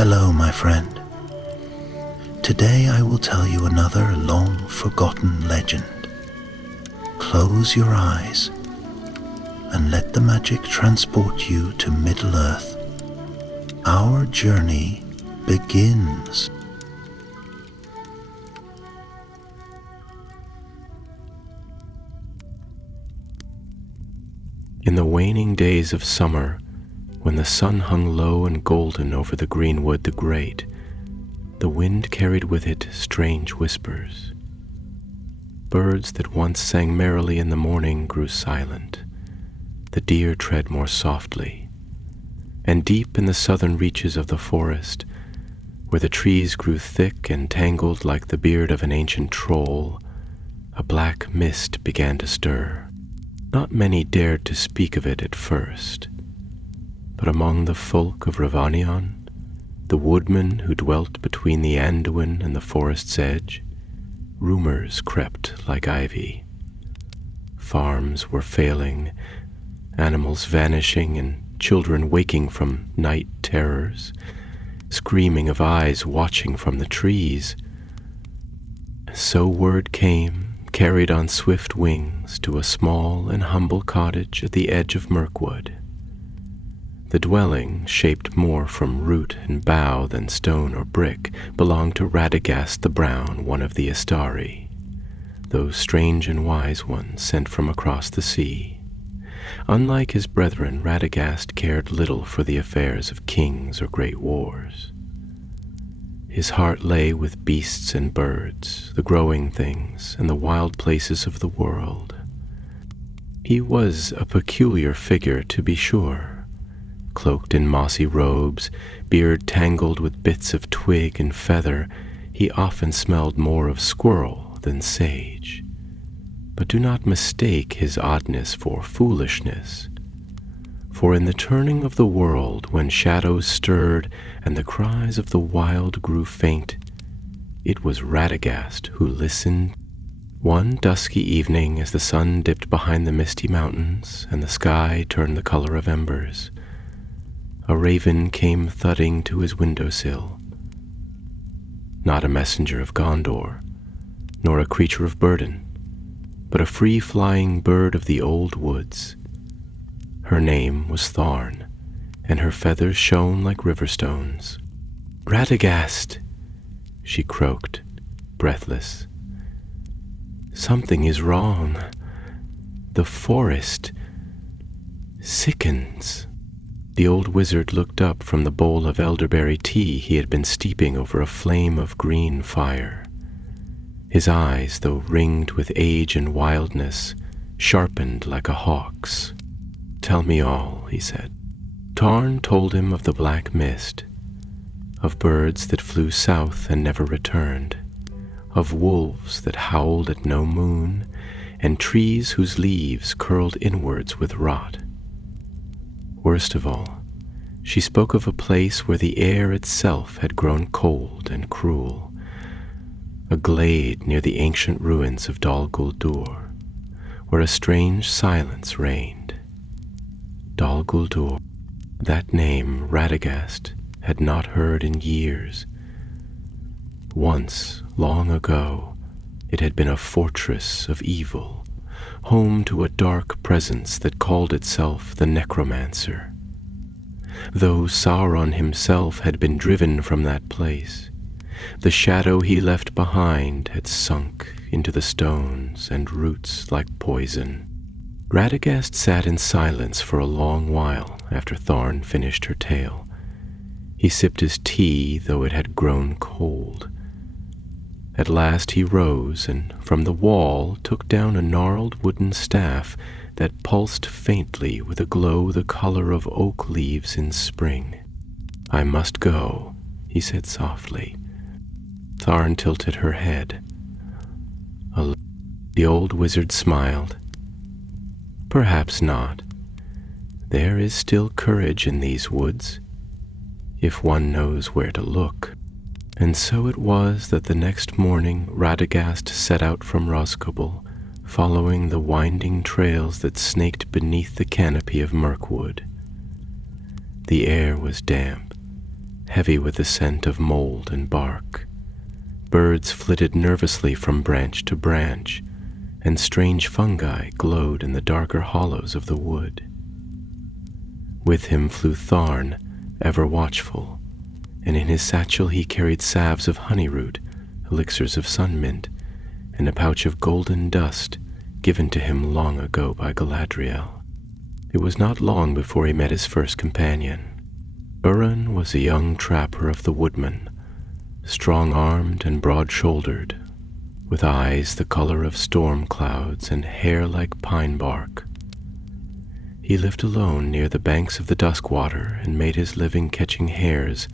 Hello, my friend. Today I will tell you another long-forgotten legend. Close your eyes and let the magic transport you to Middle-earth. Our journey begins. In the waning days of summer, when the sun hung low and golden over the greenwood the great, the wind carried with it strange whispers. Birds that once sang merrily in the morning grew silent. The deer tread more softly. And deep in the southern reaches of the forest, where the trees grew thick and tangled like the beard of an ancient troll, a black mist began to stir. Not many dared to speak of it at first, but among the folk of Rhovanion, the woodmen who dwelt between the Anduin and the forest's edge, rumors crept like ivy. Farms were failing, animals vanishing, and children waking from night terrors, screaming of eyes watching from the trees. So word came, carried on swift wings, to a small and humble cottage at the edge of Mirkwood. The dwelling, shaped more from root and bough than stone or brick, belonged to Radagast the Brown, one of the Astari, those strange and wise ones sent from across the sea. Unlike his brethren, Radagast cared little for the affairs of kings or great wars. His heart lay with beasts and birds, the growing things, and the wild places of the world. He was a peculiar figure, to be sure. Cloaked in mossy robes, beard tangled with bits of twig and feather, he often smelled more of squirrel than sage. But do not mistake his oddness for foolishness. For in the turning of the world, when shadows stirred and the cries of the wild grew faint, it was Radagast who listened. One dusky evening, as the sun dipped behind the misty mountains and the sky turned the color of embers, a raven came thudding to his windowsill. Not a messenger of Gondor, nor a creature of burden, but a free-flying bird of the old woods. Her name was Tharn, and her feathers shone like river-stones. "Radagast," she croaked, breathless. "Something is wrong. The forest sickens." The old wizard looked up from the bowl of elderberry tea he had been steeping over a flame of green fire. His eyes, though ringed with age and wildness, sharpened like a hawk's. "Tell me all," he said. Tarn told him of the black mist, of birds that flew south and never returned, of wolves that howled at no moon, and trees whose leaves curled inwards with rot. Worst of all, she spoke of a place where the air itself had grown cold and cruel, a glade near the ancient ruins of Dol Guldur, where a strange silence reigned. Dol Guldur, that name Radagast had not heard in years. Once, long ago, it had been a fortress of evil, home to a dark presence that called itself the Necromancer. Though Sauron himself had been driven from that place, the shadow he left behind had sunk into the stones and roots like poison. Radagast sat in silence for a long while after Tharn finished her tale. He sipped his tea, though it had grown cold. At last he rose and from the wall took down a gnarled wooden staff that pulsed faintly with a glow the color of oak leaves in spring. "I must go," he said softly. Tharn tilted her head. The old wizard smiled. "Perhaps not. There is still courage in these woods, if one knows where to look." And so it was that the next morning Radagast set out from Roscommon, following the winding trails that snaked beneath the canopy of Mirkwood. The air was damp, heavy with the scent of mold and bark. Birds flitted nervously from branch to branch, and strange fungi glowed in the darker hollows of the wood. With him flew Tharn, ever watchful, and in his satchel he carried salves of honeyroot, elixirs of sun-mint, and a pouch of golden dust given to him long ago by Galadriel. It was not long before he met his first companion. Urin was a young trapper of the woodman, strong-armed and broad-shouldered, with eyes the color of storm clouds and hair like pine bark. He lived alone near the banks of the Duskwater and made his living catching hares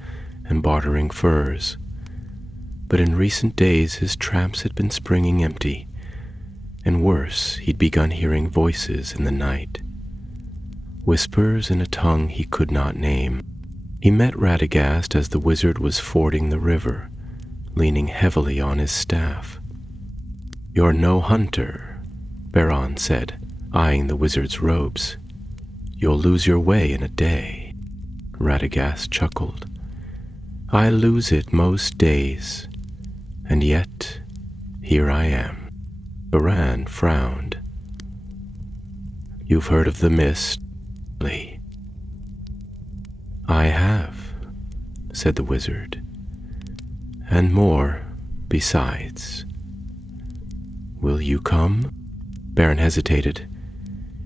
and bartering furs. But in recent days his tramps had been springing empty, and worse, he'd begun hearing voices in the night, whispers in a tongue he could not name. He met Radagast as the wizard was fording the river, leaning heavily on his staff. "You're no hunter," Beron said, eyeing the wizard's robes. "You'll lose your way in a day." Radagast chuckled. "I lose it most days, and yet here I am." Beran frowned. "You've heard of the mist, Lee?" "I have," said the wizard, "and more besides." "Will you come?" Beran hesitated.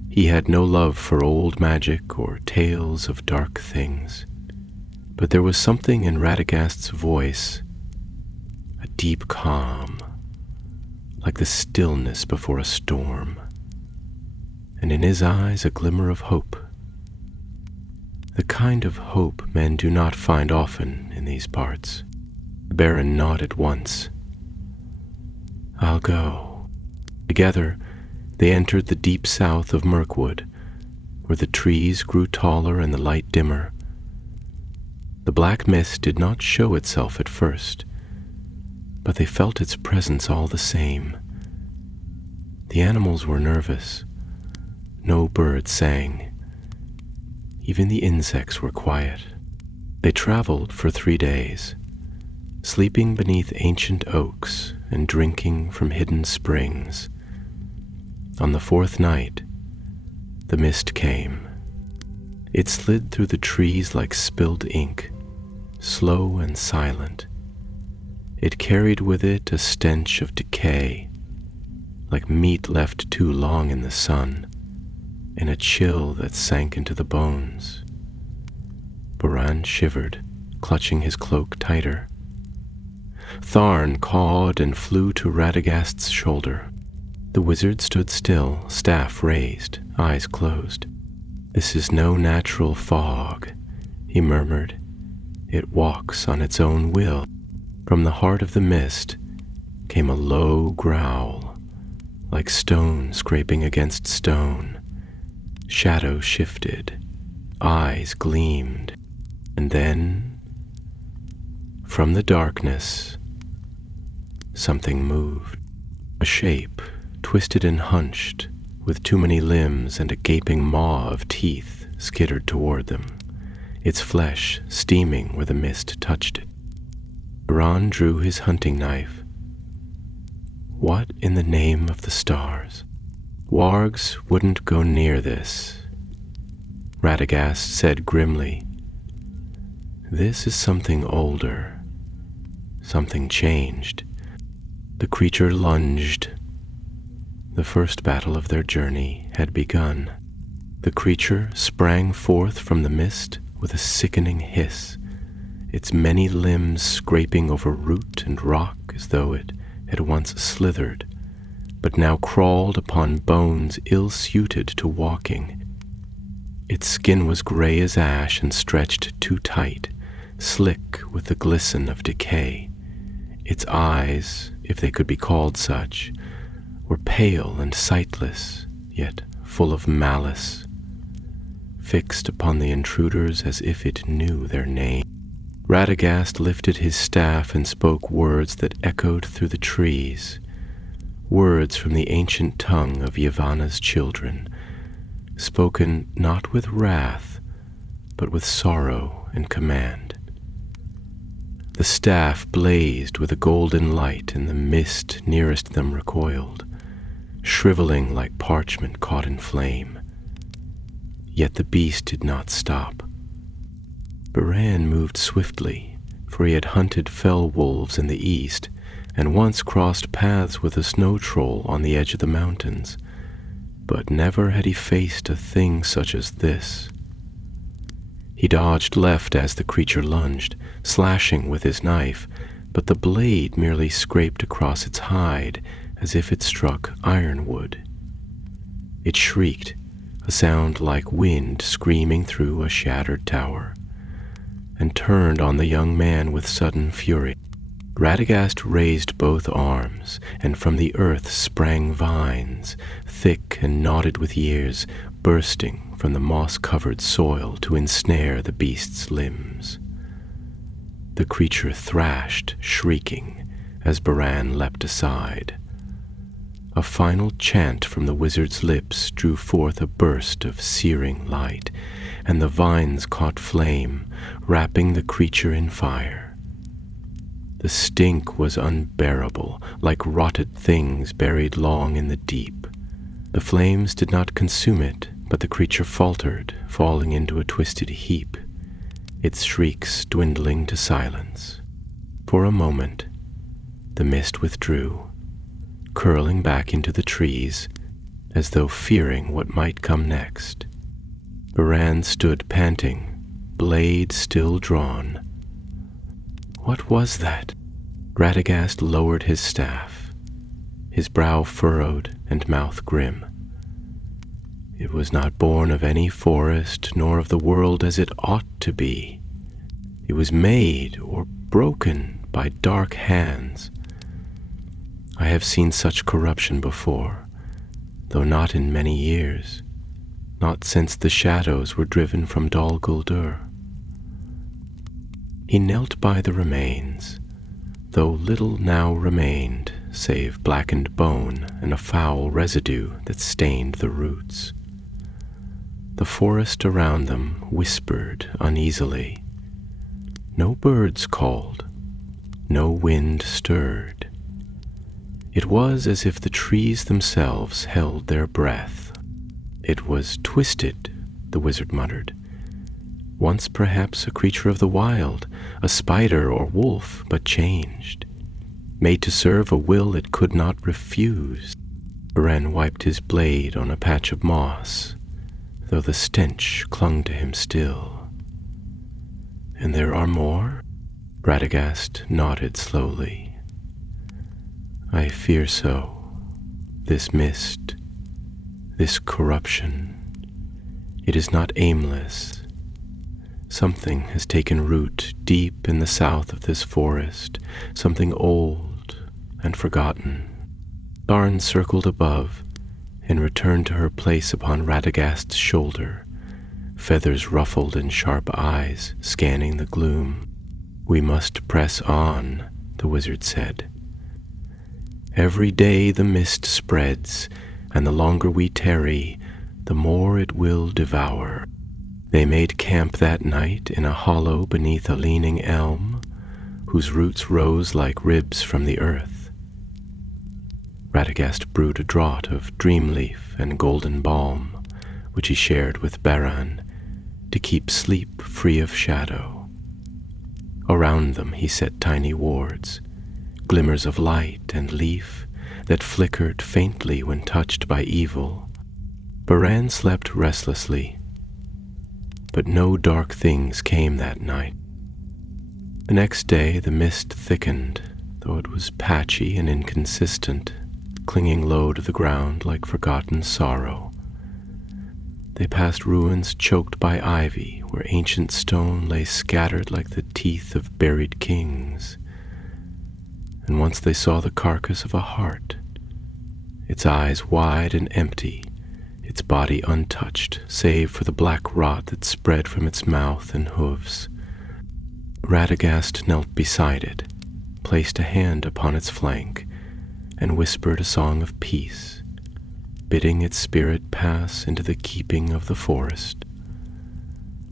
He had no love for old magic or tales of dark things, but there was something in Radagast's voice, a deep calm, like the stillness before a storm, and in his eyes a glimmer of hope. The kind of hope men do not find often in these parts. The Baron nodded once. "I'll go." Together, they entered the deep south of Mirkwood, where the trees grew taller and the light dimmer. The black mist did not show itself at first, but they felt its presence all the same. The animals were nervous. No bird sang. Even the insects were quiet. They traveled for 3 days, sleeping beneath ancient oaks and drinking from hidden springs. On the 4th night, the mist came. It slid through the trees like spilled ink, slow and silent. It carried with it a stench of decay, like meat left too long in the sun, and a chill that sank into the bones. Beran shivered, clutching his cloak tighter. Tharn cawed and flew to Radagast's shoulder. The wizard stood still, staff raised, eyes closed. "This is no natural fog," he murmured. "It walks on its own will." From the heart of the mist came a low growl, like stone scraping against stone. Shadows shifted, eyes gleamed, and then, from the darkness, something moved. A shape, twisted and hunched, with too many limbs and a gaping maw of teeth, skittered toward them, its flesh steaming where the mist touched it. Beran drew his hunting knife. What in the name of the stars? Wargs wouldn't go near this. Radagast said grimly, "This is something older. Something changed." The creature lunged. The first battle of their journey had begun. The creature sprang forth from the mist with a sickening hiss, its many limbs scraping over root and rock as though it had once slithered, but now crawled upon bones ill-suited to walking. Its skin was gray as ash and stretched too tight, slick with the glisten of decay. Its eyes, if they could be called such, were pale and sightless, yet full of malice, fixed upon the intruders as if it knew their name. Radagast lifted his staff and spoke words that echoed through the trees, words from the ancient tongue of Yavanna's children, spoken not with wrath, but with sorrow and command. The staff blazed with a golden light, and the mist nearest them recoiled, shriveling like parchment caught in flame. Yet the beast did not stop. Bran moved swiftly, for he had hunted fell wolves in the east, and once crossed paths with a snow troll on the edge of the mountains, but never had he faced a thing such as this. He dodged left as the creature lunged, slashing with his knife, but the blade merely scraped across its hide as if it struck ironwood. It shrieked, a sound like wind screaming through a shattered tower, and turned on the young man with sudden fury. Radagast raised both arms, and from the earth sprang vines, thick and knotted with years, bursting from the moss-covered soil to ensnare the beast's limbs. The creature thrashed, shrieking, as Bran leapt aside. A final chant from the wizard's lips drew forth a burst of searing light, and the vines caught flame, wrapping the creature in fire. The stink was unbearable, like rotted things buried long in the deep. The flames did not consume it, but the creature faltered, falling into a twisted heap, its shrieks dwindling to silence. For a moment, the mist withdrew, curling back into the trees, as though fearing what might come next. Bran stood panting, blade still drawn. What was that? Radagast lowered his staff, his brow furrowed and mouth grim. It was not born of any forest, nor of the world as it ought to be. It was made or broken by dark hands. I have seen such corruption before, though not in many years, not since the shadows were driven from Dol Guldur. He knelt by the remains, though little now remained save blackened bone and a foul residue that stained the roots. The forest around them whispered uneasily. No birds called, no wind stirred. It was as if the trees themselves held their breath. It was twisted, the wizard muttered. Once perhaps a creature of the wild, a spider or wolf, but changed, made to serve a will it could not refuse. Bran wiped his blade on a patch of moss, though the stench clung to him still. And there are more? Radagast nodded slowly. I fear so. This mist, this corruption, it is not aimless. Something has taken root deep in the south of this forest, something old and forgotten. Tharn circled above and returned to her place upon Radagast's shoulder, feathers ruffled and sharp eyes scanning the gloom. We must press on, the wizard said. Every day the mist spreads, and the longer we tarry, the more it will devour. They made camp that night in a hollow beneath a leaning elm, whose roots rose like ribs from the earth. Radagast brewed a draught of dreamleaf and golden balm, which he shared with Baran, to keep sleep free of shadow. Around them he set tiny wards, glimmers of light and leaf that flickered faintly when touched by evil. Baran slept restlessly, but no dark things came that night. The next day the mist thickened, though it was patchy and inconsistent, clinging low to the ground like forgotten sorrow. They passed ruins choked by ivy, where ancient stone lay scattered like the teeth of buried kings. And once they saw the carcass of a hart, its eyes wide and empty, its body untouched, save for the black rot that spread from its mouth and hooves. Radagast knelt beside it, placed a hand upon its flank, and whispered a song of peace, bidding its spirit pass into the keeping of the forest.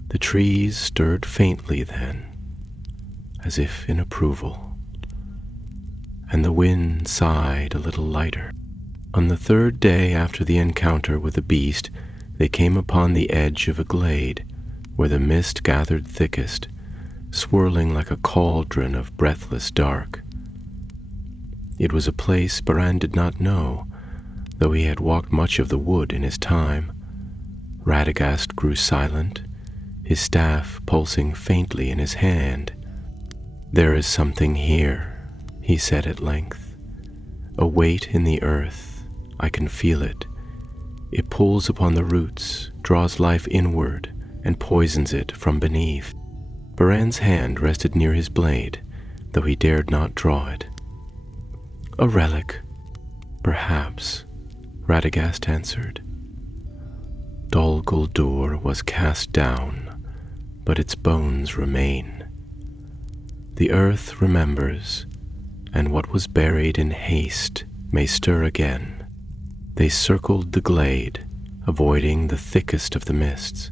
The trees stirred faintly then, as if in approval, and the wind sighed a little lighter. On the third day after the encounter with the beast, they came upon the edge of a glade where the mist gathered thickest, swirling like a cauldron of breathless dark. It was a place Bran did not know, though he had walked much of the wood in his time. Radagast grew silent, his staff pulsing faintly in his hand. "There is something here," he said at length. "A weight in the earth. I can feel it. It pulls upon the roots, draws life inward, and poisons it from beneath." Baran's hand rested near his blade, though he dared not draw it. "A relic, perhaps," Radagast answered. "Dol Guldur was cast down, but its bones remain. The earth remembers, and what was buried in haste may stir again." They circled the glade, avoiding the thickest of the mists.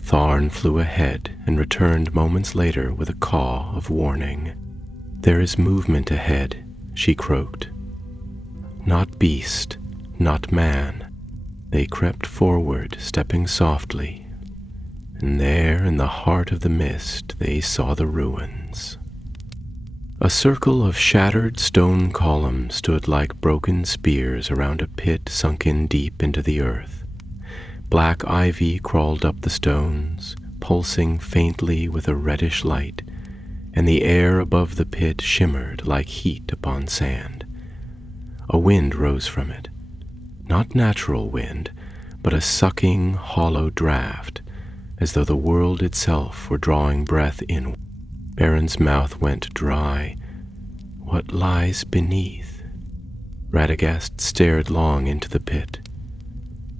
Tharn flew ahead and returned moments later with a caw of warning. "There is movement ahead," she croaked. "Not beast, not man." They crept forward, stepping softly, and there in the heart of the mist they saw the ruins. A circle of shattered stone columns stood like broken spears around a pit sunken deep into the earth. Black ivy crawled up the stones, pulsing faintly with a reddish light, and the air above the pit shimmered like heat upon sand. A wind rose from it, not natural wind, but a sucking, hollow draught, as though the world itself were drawing breath in. Baron's mouth went dry. What lies beneath? Radagast stared long into the pit,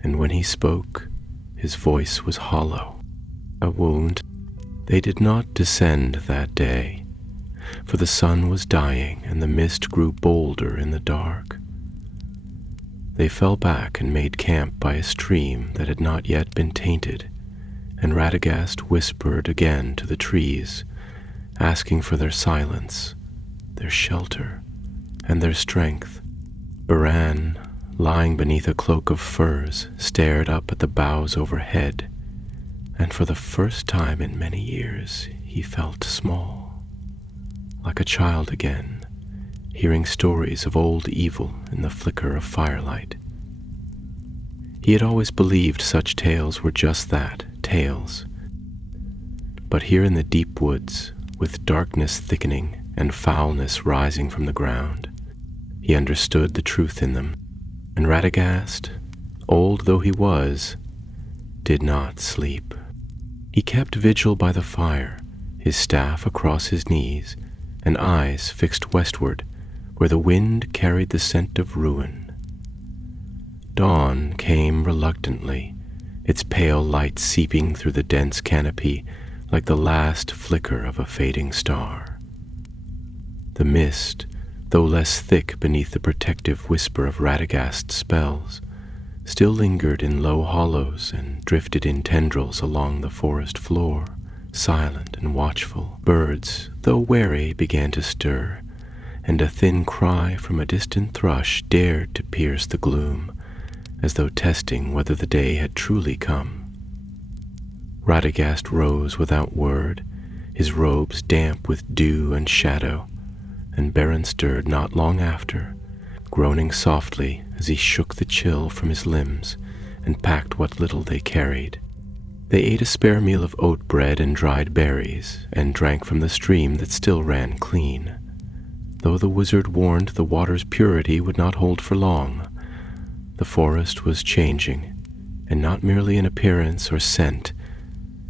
and when he spoke, his voice was hollow. A wound. They did not descend that day, for the sun was dying and the mist grew bolder in the dark. They fell back and made camp by a stream that had not yet been tainted, and Radagast whispered again to the trees, asking for their silence, their shelter, and their strength. Baran, lying beneath a cloak of furs, stared up at the boughs overhead, and for the first time in many years he felt small, like a child again, hearing stories of old evil in the flicker of firelight. He had always believed such tales were just that, tales. But here in the deep woods, with darkness thickening and foulness rising from the ground, he understood the truth in them, and Radagast, old though he was, did not sleep. He kept vigil by the fire, his staff across his knees, and eyes fixed westward, where the wind carried the scent of ruin. Dawn came reluctantly, its pale light seeping through the dense canopy like the last flicker of a fading star. The mist, though less thick beneath the protective whisper of Radagast's spells, still lingered in low hollows and drifted in tendrils along the forest floor, silent and watchful. Birds, though wary, began to stir, and a thin cry from a distant thrush dared to pierce the gloom, as though testing whether the day had truly come. Radagast rose without word, his robes damp with dew and shadow, and Baron stirred not long after, groaning softly as he shook the chill from his limbs and packed what little they carried. They ate a spare meal of oat bread and dried berries, and drank from the stream that still ran clean. Though the wizard warned the water's purity would not hold for long, the forest was changing, and not merely in appearance or scent.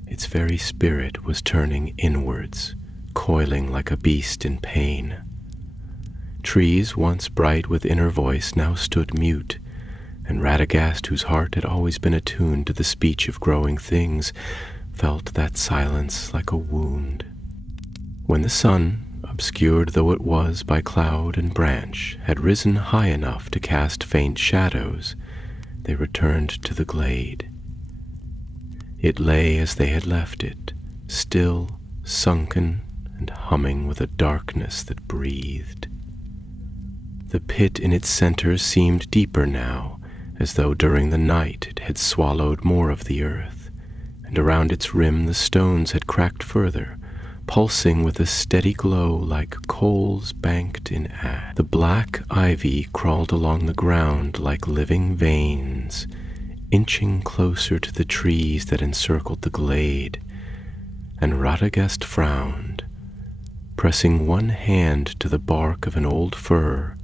Its very spirit was turning inwards, coiling like a beast in pain. Trees, once bright with inner voice, now stood mute, and Radagast, whose heart had always been attuned to the speech of growing things, felt that silence like a wound. When the sun, obscured though it was by cloud and branch, had risen high enough to cast faint shadows, they returned to the glade. It lay as they had left it, still, sunken, and humming with a darkness that breathed. The pit in its center seemed deeper now, as though during the night it had swallowed more of the earth, and around its rim the stones had cracked further, pulsing with a steady glow like coals banked in ash. The black ivy crawled along the ground like living veins, inching closer to the trees that encircled the glade, and Radagast frowned, pressing one hand to the bark of an old fir,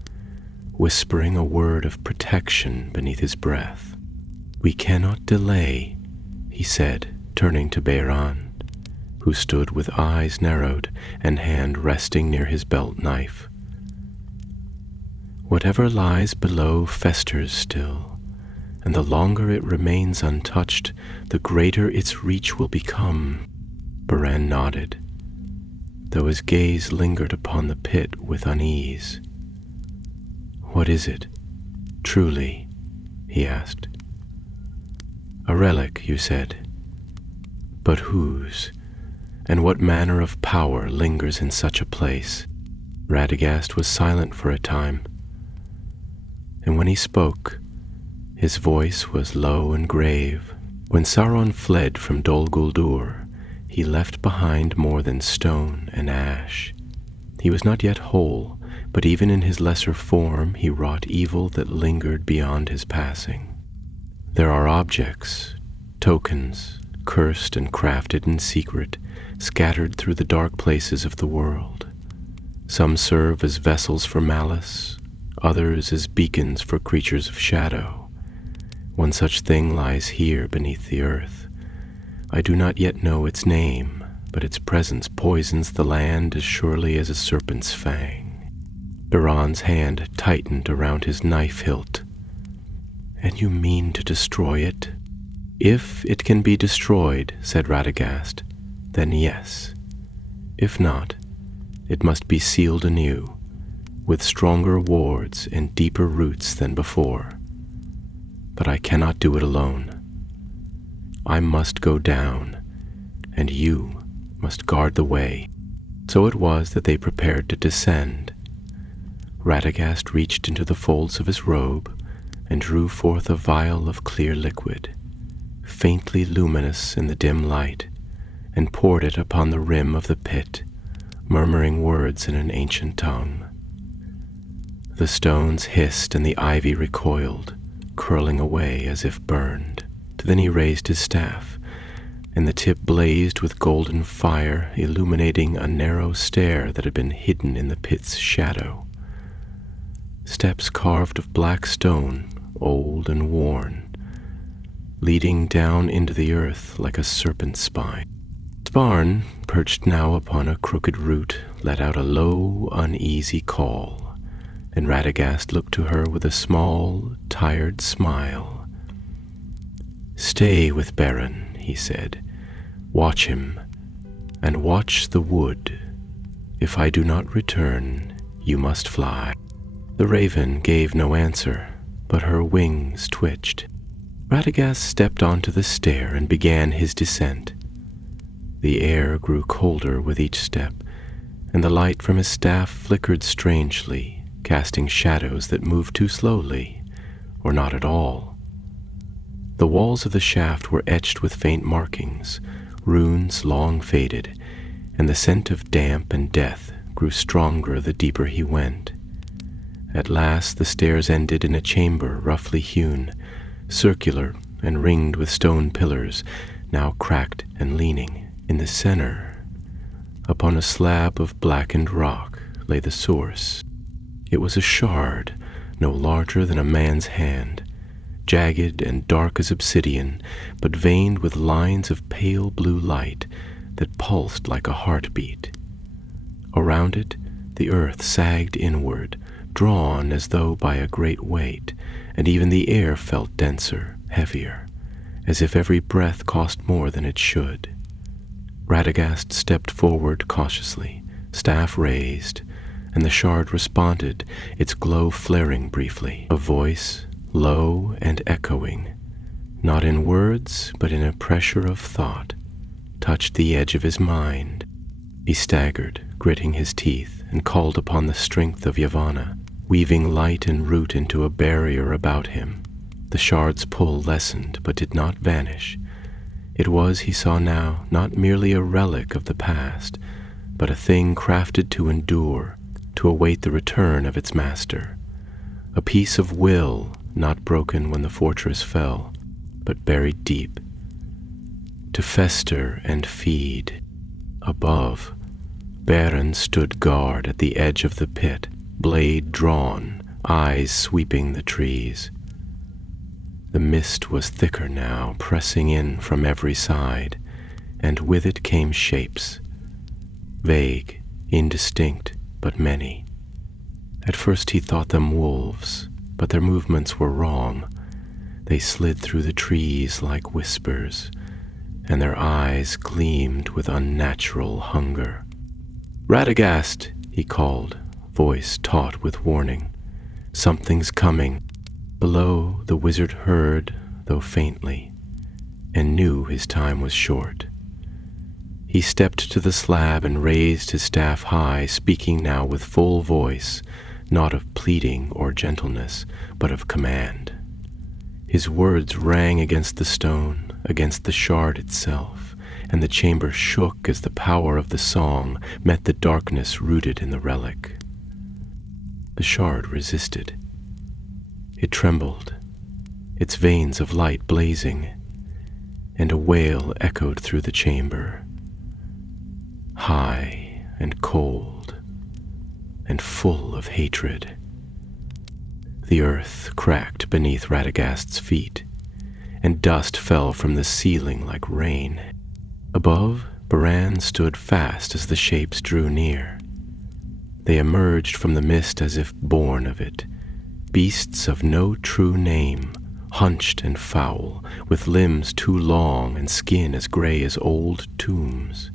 whispering a word of protection beneath his breath. "We cannot delay," he said, turning to Beiran, who stood with eyes narrowed and hand resting near his belt knife. "Whatever lies below festers still, and the longer it remains untouched, the greater its reach will become." Beiran nodded, though his gaze lingered upon the pit with unease. "What is it, truly?" he asked. "A relic, you said. But whose? And what manner of power lingers in such a place?" Radagast was silent for a time, and when he spoke, his voice was low and grave. "When Sauron fled from Dol Guldur, he left behind more than stone and ash. He was not yet whole, but even in his lesser form he wrought evil that lingered beyond his passing. There are objects, tokens, cursed and crafted in secret, scattered through the dark places of the world. Some serve as vessels for malice, others as beacons for creatures of shadow. One such thing lies here beneath the earth. I do not yet know its name, but its presence poisons the land as surely as a serpent's fang." Beiran's hand tightened around his knife hilt. "And you mean to destroy it?" "If it can be destroyed," said Radagast, "then yes. If not, it must be sealed anew, with stronger wards and deeper roots than before. But I cannot do it alone. I must go down, and you must guard the way." So it was that they prepared to descend. Radagast reached into the folds of his robe and drew forth a vial of clear liquid, faintly luminous in the dim light, and poured it upon the rim of the pit, murmuring words in an ancient tongue. The stones hissed and the ivy recoiled, curling away as if burned. Then he raised his staff, and the tip blazed with golden fire, illuminating a narrow stair that had been hidden in the pit's shadow. Steps carved of black stone, old and worn, leading down into the earth like a serpent's spine. Sparn, perched now upon a crooked root, let out a low, uneasy call, and Radagast looked to her with a small, tired smile. "Stay with Beiran," he said. "Watch him, and watch the wood. If I do not return, you must fly." The raven gave no answer, but her wings twitched. Radagast stepped onto the stair and began his descent. The air grew colder with each step, and the light from his staff flickered strangely, casting shadows that moved too slowly, or not at all. The walls of the shaft were etched with faint markings, runes long faded, and the scent of damp and death grew stronger the deeper he went. At last the stairs ended in a chamber roughly hewn, circular and ringed with stone pillars, now cracked and leaning. In the center, upon a slab of blackened rock, lay the source. It was a shard no larger than a man's hand, jagged and dark as obsidian, but veined with lines of pale blue light that pulsed like a heartbeat. Around it, the earth sagged inward, drawn as though by a great weight, and even the air felt denser, heavier, as if every breath cost more than it should. Radagast stepped forward cautiously, staff raised, and the shard responded, its glow flaring briefly. A voice, low and echoing, not in words but in a pressure of thought, touched the edge of his mind. He staggered, gritting his teeth, and called upon the strength of Yavanna, weaving light and root into a barrier about him. The shard's pull lessened, but did not vanish. It was, he saw now, not merely a relic of the past, but a thing crafted to endure, to await the return of its master. A piece of will, not broken when the fortress fell, but buried deep, to fester and feed. Above, Beren stood guard at the edge of the pit, blade drawn, eyes sweeping the trees. The mist was thicker now, pressing in from every side, and with it came shapes, vague, indistinct, but many. At first he thought them wolves, but their movements were wrong. They slid through the trees like whispers, and their eyes gleamed with unnatural hunger. "Radagast!" he called, voice taut with warning. "Something's coming." Below, the wizard heard, though faintly, and knew his time was short. He stepped to the slab and raised his staff high, speaking now with full voice, not of pleading or gentleness, but of command. His words rang against the stone, against the shard itself, and the chamber shook as the power of the song met the darkness rooted in the relic. The shard resisted. It trembled, its veins of light blazing, and a wail echoed through the chamber, high and cold and full of hatred. The earth cracked beneath Radagast's feet, and dust fell from the ceiling like rain. Above, Beren stood fast as the shapes drew near. They emerged from the mist as if born of it, beasts of no true name, hunched and foul, with limbs too long and skin as gray as old tombs.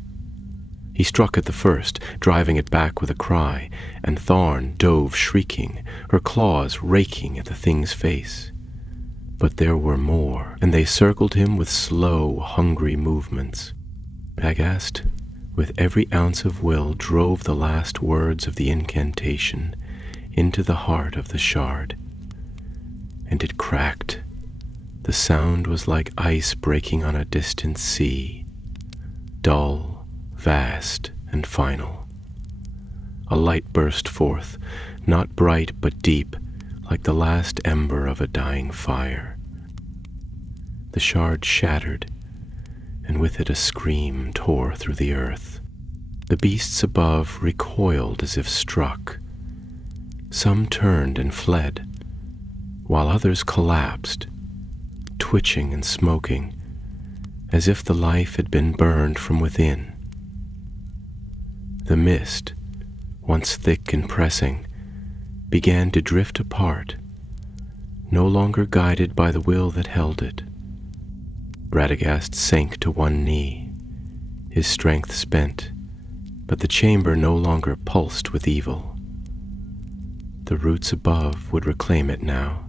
He struck at the first, driving it back with a cry, and Tharn dove shrieking, her claws raking at the thing's face. But there were more, and they circled him with slow, hungry movements. Radagast, with every ounce of will, drove the last words of the incantation into the heart of the shard, and it cracked. The sound was like ice breaking on a distant sea, dull, vast, and final. A light burst forth, not bright but deep, like the last ember of a dying fire. The shard shattered, and with it a scream tore through the earth. The beasts above recoiled as if struck. Some turned and fled, while others collapsed, twitching and smoking, as if the life had been burned from within. The mist, once thick and pressing, began to drift apart, no longer guided by the will that held it. Radagast sank to one knee, his strength spent, but the chamber no longer pulsed with evil. The roots above would reclaim it now.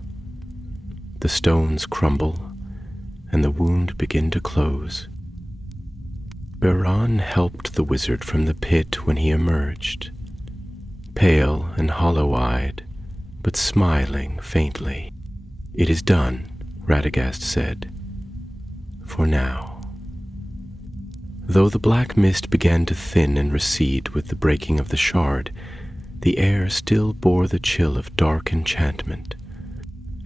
The stones crumble, and the wound begin to close. Beren helped the wizard from the pit when he emerged, pale and hollow-eyed, but smiling faintly. "It is done," Radagast said, "for now." Though the black mist began to thin and recede with the breaking of the shard, the air still bore the chill of dark enchantment,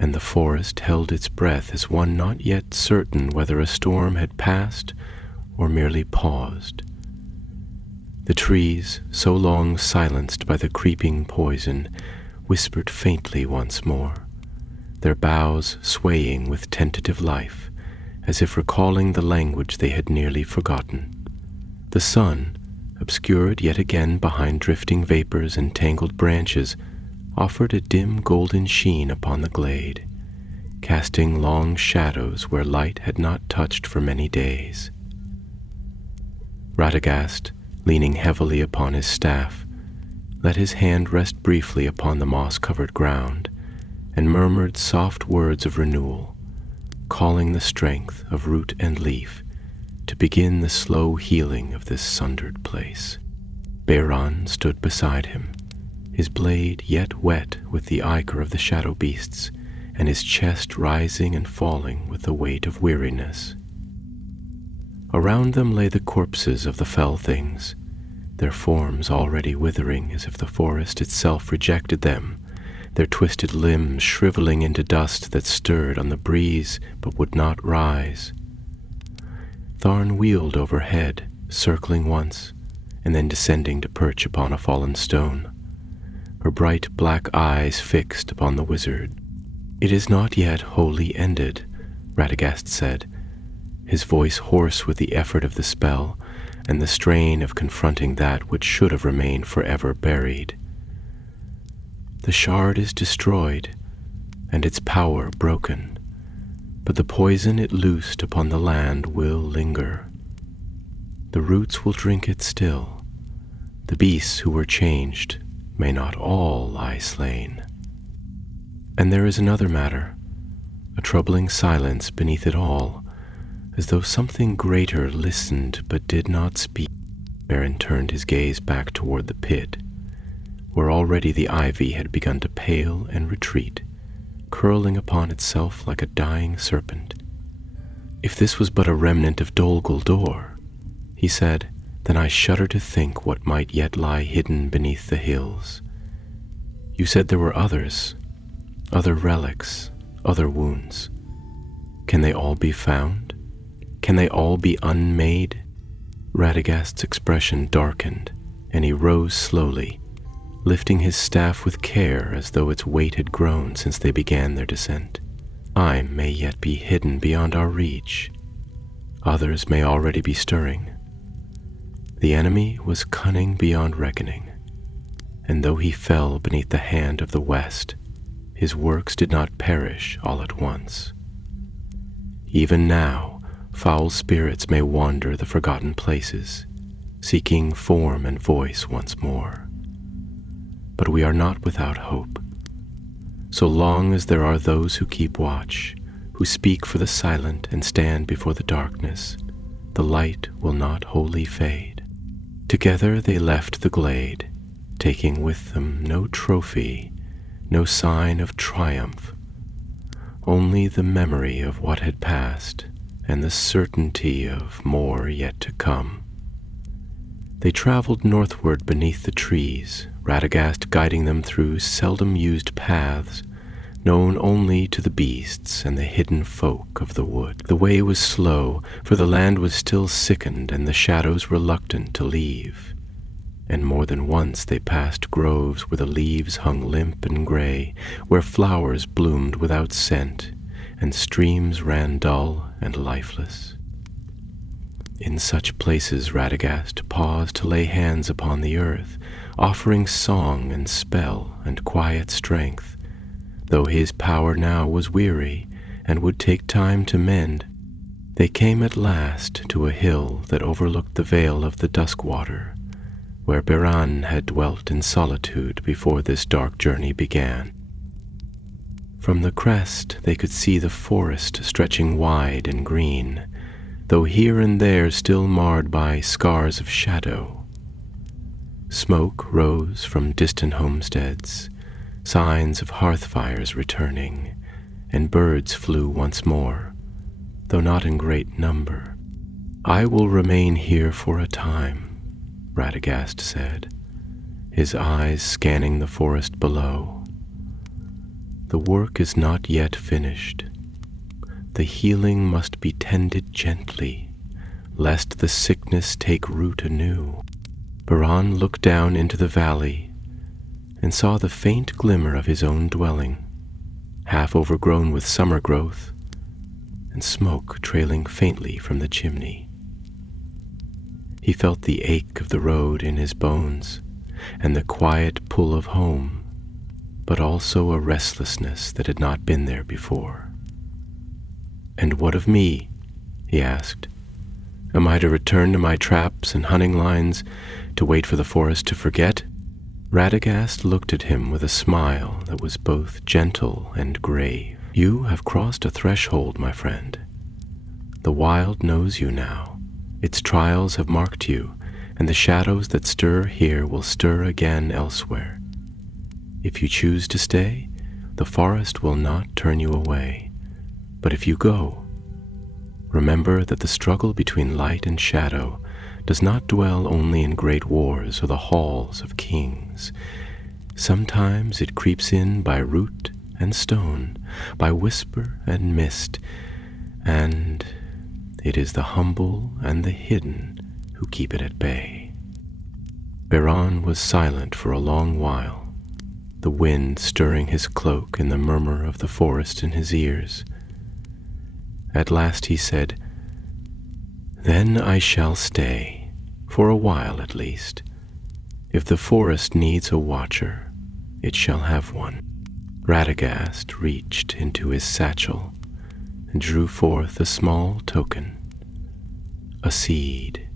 and the forest held its breath as one not yet certain whether a storm had passed or merely paused. The trees, so long silenced by the creeping poison, whispered faintly once more, their boughs swaying with tentative life, as if recalling the language they had nearly forgotten. The sun, obscured yet again behind drifting vapors and tangled branches, offered a dim golden sheen upon the glade, casting long shadows where light had not touched for many days. Radagast, leaning heavily upon his staff, let his hand rest briefly upon the moss-covered ground, and murmured soft words of renewal, calling the strength of root and leaf to begin the slow healing of this sundered place. Beiran stood beside him, his blade yet wet with the ichor of the shadow beasts, and his chest rising and falling with the weight of weariness. Around them lay the corpses of the fell things, their forms already withering as if the forest itself rejected them, their twisted limbs shriveling into dust that stirred on the breeze but would not rise. Tharn wheeled overhead, circling once, and then descending to perch upon a fallen stone, her bright black eyes fixed upon the wizard. "It is not yet wholly ended," Radagast said, his voice hoarse with the effort of the spell and the strain of confronting that which should have remained forever buried. "The shard is destroyed, and its power broken, but the poison it loosed upon the land will linger. The roots will drink it still. The beasts who were changed may not all lie slain. And there is another matter, a troubling silence beneath it all, as though something greater listened but did not speak." Beren turned his gaze back toward the pit, where already the ivy had begun to pale and retreat, curling upon itself like a dying serpent. "If this was but a remnant of Dol Guldur," he said, "then I shudder to think what might yet lie hidden beneath the hills. You said there were others, other relics, other wounds. Can they all be found? Can they all be unmade?" Radagast's expression darkened, and he rose slowly, lifting his staff with care as though its weight had grown since they began their descent. "Time may yet be hidden beyond our reach. Others may already be stirring. The enemy was cunning beyond reckoning, and though he fell beneath the hand of the West, his works did not perish all at once. Even now, foul spirits may wander the forgotten places, seeking form and voice once more. But we are not without hope. So long as there are those who keep watch, who speak for the silent and stand before the darkness, the light will not wholly fade." Together they left the glade, taking with them no trophy, no sign of triumph, only the memory of what had passed and the certainty of more yet to come. They traveled northward beneath the trees, Radagast guiding them through seldom used paths, known only to the beasts and the hidden folk of the wood. The way was slow, for the land was still sickened and the shadows reluctant to leave. And more than once they passed groves where the leaves hung limp and gray, where flowers bloomed without scent, and streams ran dull and lifeless. In such places Radagast paused to lay hands upon the earth, offering song and spell and quiet strength, though his power now was weary and would take time to mend. They came at last to a hill that overlooked the vale of the Duskwater, where Beiran had dwelt in solitude before this dark journey began. From the crest they could see the forest stretching wide and green, though here and there still marred by scars of shadow. Smoke rose from distant homesteads, signs of hearth fires returning, and birds flew once more, though not in great number. "I will remain here for a time," Radagast said, his eyes scanning the forest below. "The work is not yet finished. The healing must be tended gently, lest the sickness take root anew." Beiran looked down into the valley and saw the faint glimmer of his own dwelling, half overgrown with summer growth, and smoke trailing faintly from the chimney. He felt the ache of the road in his bones and the quiet pull of home, but also a restlessness that had not been there before. "And what of me?" he asked. "Am I to return to my traps and hunting lines, to wait for the forest to forget?" Radagast looked at him with a smile that was both gentle and grave. "You have crossed a threshold, my friend. The wild knows you now. Its trials have marked you, and the shadows that stir here will stir again elsewhere. If you choose to stay, the forest will not turn you away. But if you go, remember that the struggle between light and shadow does not dwell only in great wars or the halls of kings. Sometimes it creeps in by root and stone, by whisper and mist, and it is the humble and the hidden who keep it at bay. Beran was silent for a long while, the wind stirring his cloak and the murmur of the forest in his ears. At last he said, "Then I shall stay, for a while at least. If the forest needs a watcher, it shall have one." Radagast reached into his satchel and drew forth a small token, a seed,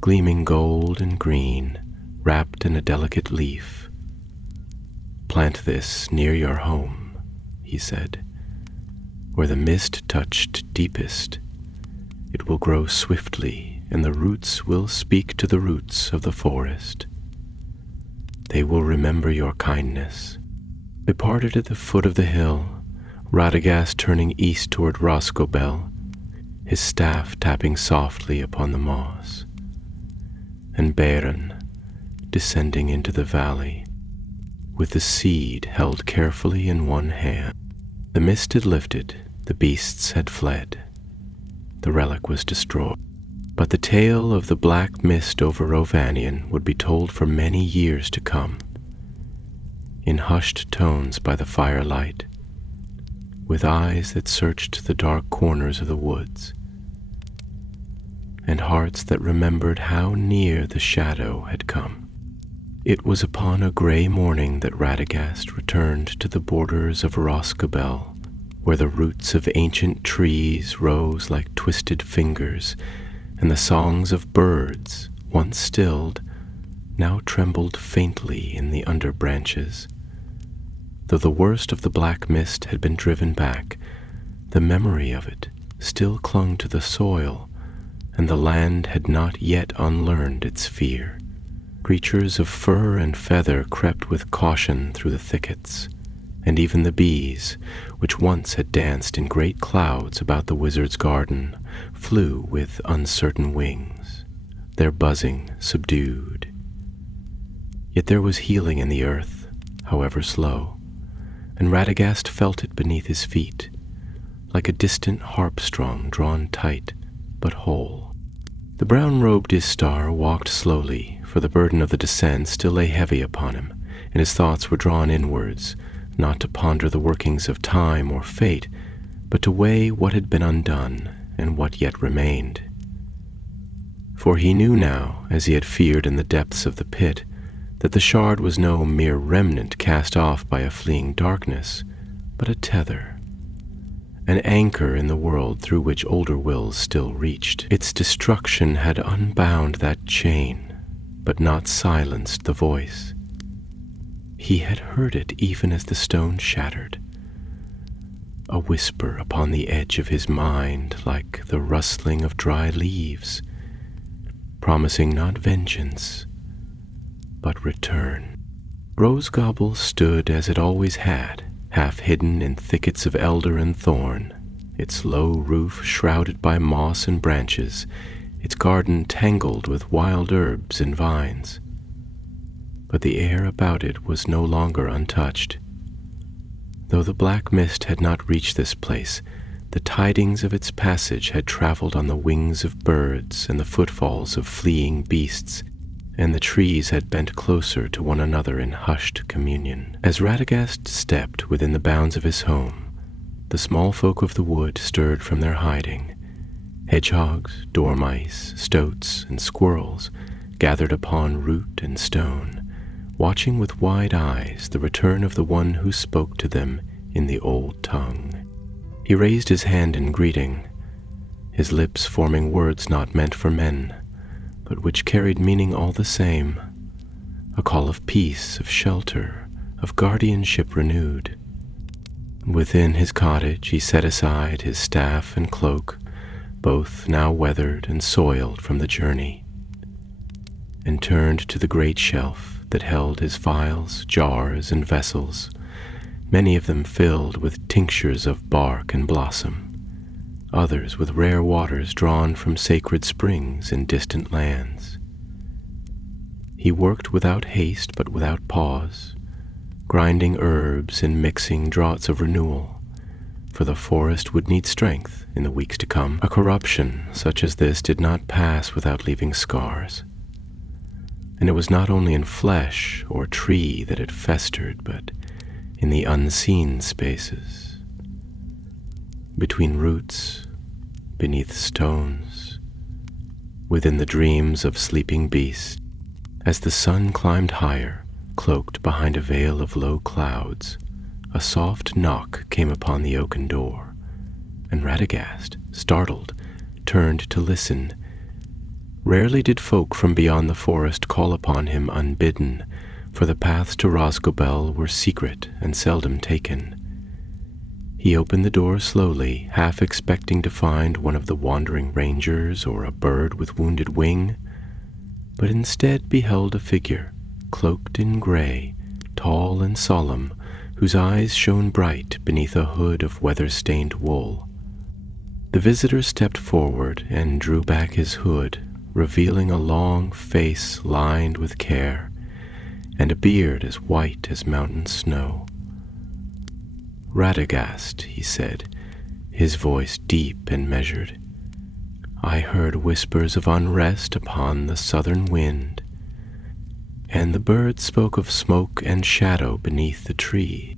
gleaming gold and green, wrapped in a delicate leaf. "Plant this near your home," he said. "Where the mist touched deepest, it will grow swiftly, and the roots will speak to the roots of the forest. They will remember your kindness." They parted at the foot of the hill, Radagast turning east toward Rhosgobel, his staff tapping softly upon the moss, and Beren descending into the valley, with the seed held carefully in one hand. The mist had lifted, the beasts had fled, the relic was destroyed. But the tale of the black mist over Rhovanion would be told for many years to come, in hushed tones by the firelight, with eyes that searched the dark corners of the woods, and hearts that remembered how near the shadow had come. It was upon a gray morning that Radagast returned to the borders of Rhosgobel, where the roots of ancient trees rose like twisted fingers, and the songs of birds, once stilled, now trembled faintly in the under branches. Though the worst of the black mist had been driven back, the memory of it still clung to the soil, and the land had not yet unlearned its fear. Creatures of fur and feather crept with caution through the thickets, and even the bees, which once had danced in great clouds about the wizard's garden, flew with uncertain wings, their buzzing subdued. Yet there was healing in the earth, however slow, and Radagast felt it beneath his feet, like a distant harp strum drawn tight but whole. The brown-robed Istar walked slowly, for the burden of the descent still lay heavy upon him, and his thoughts were drawn inwards, not to ponder the workings of time or fate, but to weigh what had been undone and what yet remained. For he knew now, as he had feared in the depths of the pit, that the shard was no mere remnant cast off by a fleeing darkness, but a tether, an anchor in the world through which older wills still reached. Its destruction had unbound that chain, but not silenced the voice. He had heard it even as the stone shattered, a whisper upon the edge of his mind, like the rustling of dry leaves, promising not vengeance, but return. Rhosgobel stood as it always had, half hidden in thickets of elder and thorn, its low roof shrouded by moss and branches, its garden tangled with wild herbs and vines. But the air about it was no longer untouched. Though the black mist had not reached this place, the tidings of its passage had traveled on the wings of birds and the footfalls of fleeing beasts, and the trees had bent closer to one another in hushed communion. As Radagast stepped within the bounds of his home, the small folk of the wood stirred from their hiding. Hedgehogs, dormice, stoats, and squirrels gathered upon root and stone, watching with wide eyes the return of the one who spoke to them in the old tongue. He raised his hand in greeting, his lips forming words not meant for men, but which carried meaning all the same, a call of peace, of shelter, of guardianship renewed. Within his cottage he set aside his staff and cloak, both now weathered and soiled from the journey. and turned to the great shelf that held his phials, jars, and vessels, many of them filled with tinctures of bark and blossom, others with rare waters drawn from sacred springs in distant lands. He worked without haste but without pause, grinding herbs and mixing draughts of renewal, for the forest would need strength in the weeks to come. A corruption such as this did not pass without leaving scars, and it was not only in flesh or tree that it festered, but in the unseen spaces, between roots, beneath stones, within the dreams of sleeping beasts. As the sun climbed higher, cloaked behind a veil of low clouds, a soft knock came upon the oaken door, and Radagast, startled, turned to listen. Rarely did folk from beyond the forest call upon him unbidden, for the paths to Rosgobel were secret and seldom taken. He opened the door slowly, half expecting to find one of the wandering rangers or a bird with wounded wing, but instead beheld a figure, cloaked in gray, tall and solemn, whose eyes shone bright beneath a hood of weather-stained wool. The visitor stepped forward and drew back his hood, revealing a long face lined with care, and a beard as white as mountain snow. "Radagast," he said, his voice deep and measured, "I heard whispers of unrest upon the southern wind, and the birds spoke of smoke and shadow beneath the tree."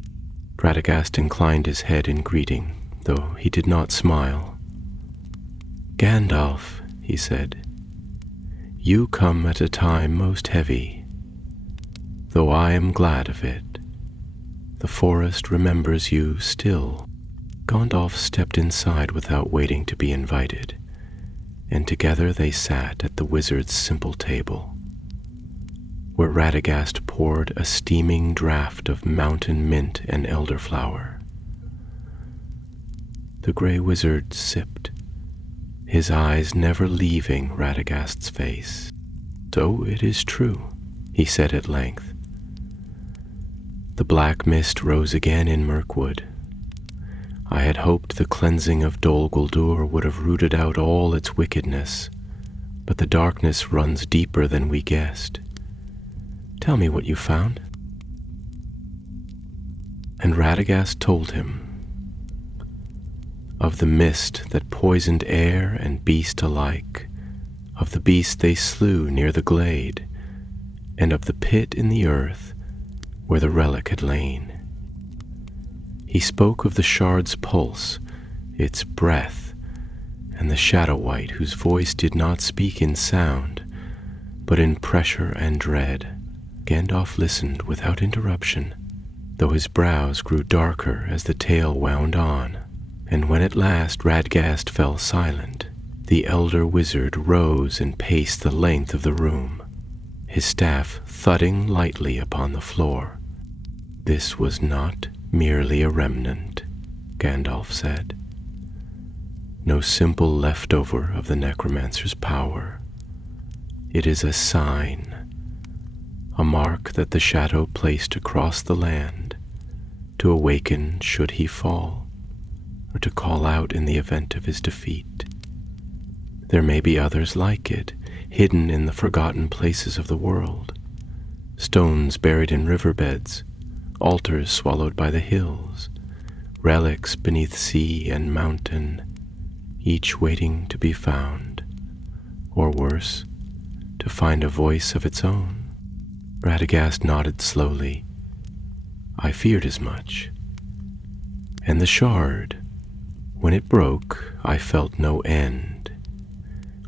Radagast inclined his head in greeting, though he did not smile. "Gandalf," he said, "you come at a time most heavy, though I am glad of it. The forest remembers you still." Gandalf stepped inside without waiting to be invited, and together they sat at the wizard's simple table, where Radagast poured a steaming draught of mountain mint and elderflower. The gray wizard sipped, his eyes never leaving Radagast's face. "So it is true," he said at length. The black mist rose again in Mirkwood. I had hoped the cleansing of Dol Guldur would have rooted out all its wickedness, but the darkness runs deeper than we guessed. Tell me what you found." And Radagast told him of the mist that poisoned air and beast alike, of the beast they slew near the glade, and of the pit in the earth where the relic had lain. He spoke of the shard's pulse, its breath, and the shadow wight whose voice did not speak in sound, but in pressure and dread. Gandalf listened without interruption, though his brows grew darker as the tale wound on, and when at last Radagast fell silent, the elder wizard rose and paced the length of the room, his staff thudding lightly upon the floor. "This was not merely a remnant," Gandalf said. "No simple leftover of the necromancer's power. It is a sign, a mark that the shadow placed across the land, to awaken should he fall, or to call out in the event of his defeat. There may be others like it, hidden in the forgotten places of the world, stones buried in riverbeds, altars swallowed by the hills, relics beneath sea and mountain, each waiting to be found, or worse, to find a voice of its own." Radagast nodded slowly. "I feared as much. And the shard, when it broke, I felt no end,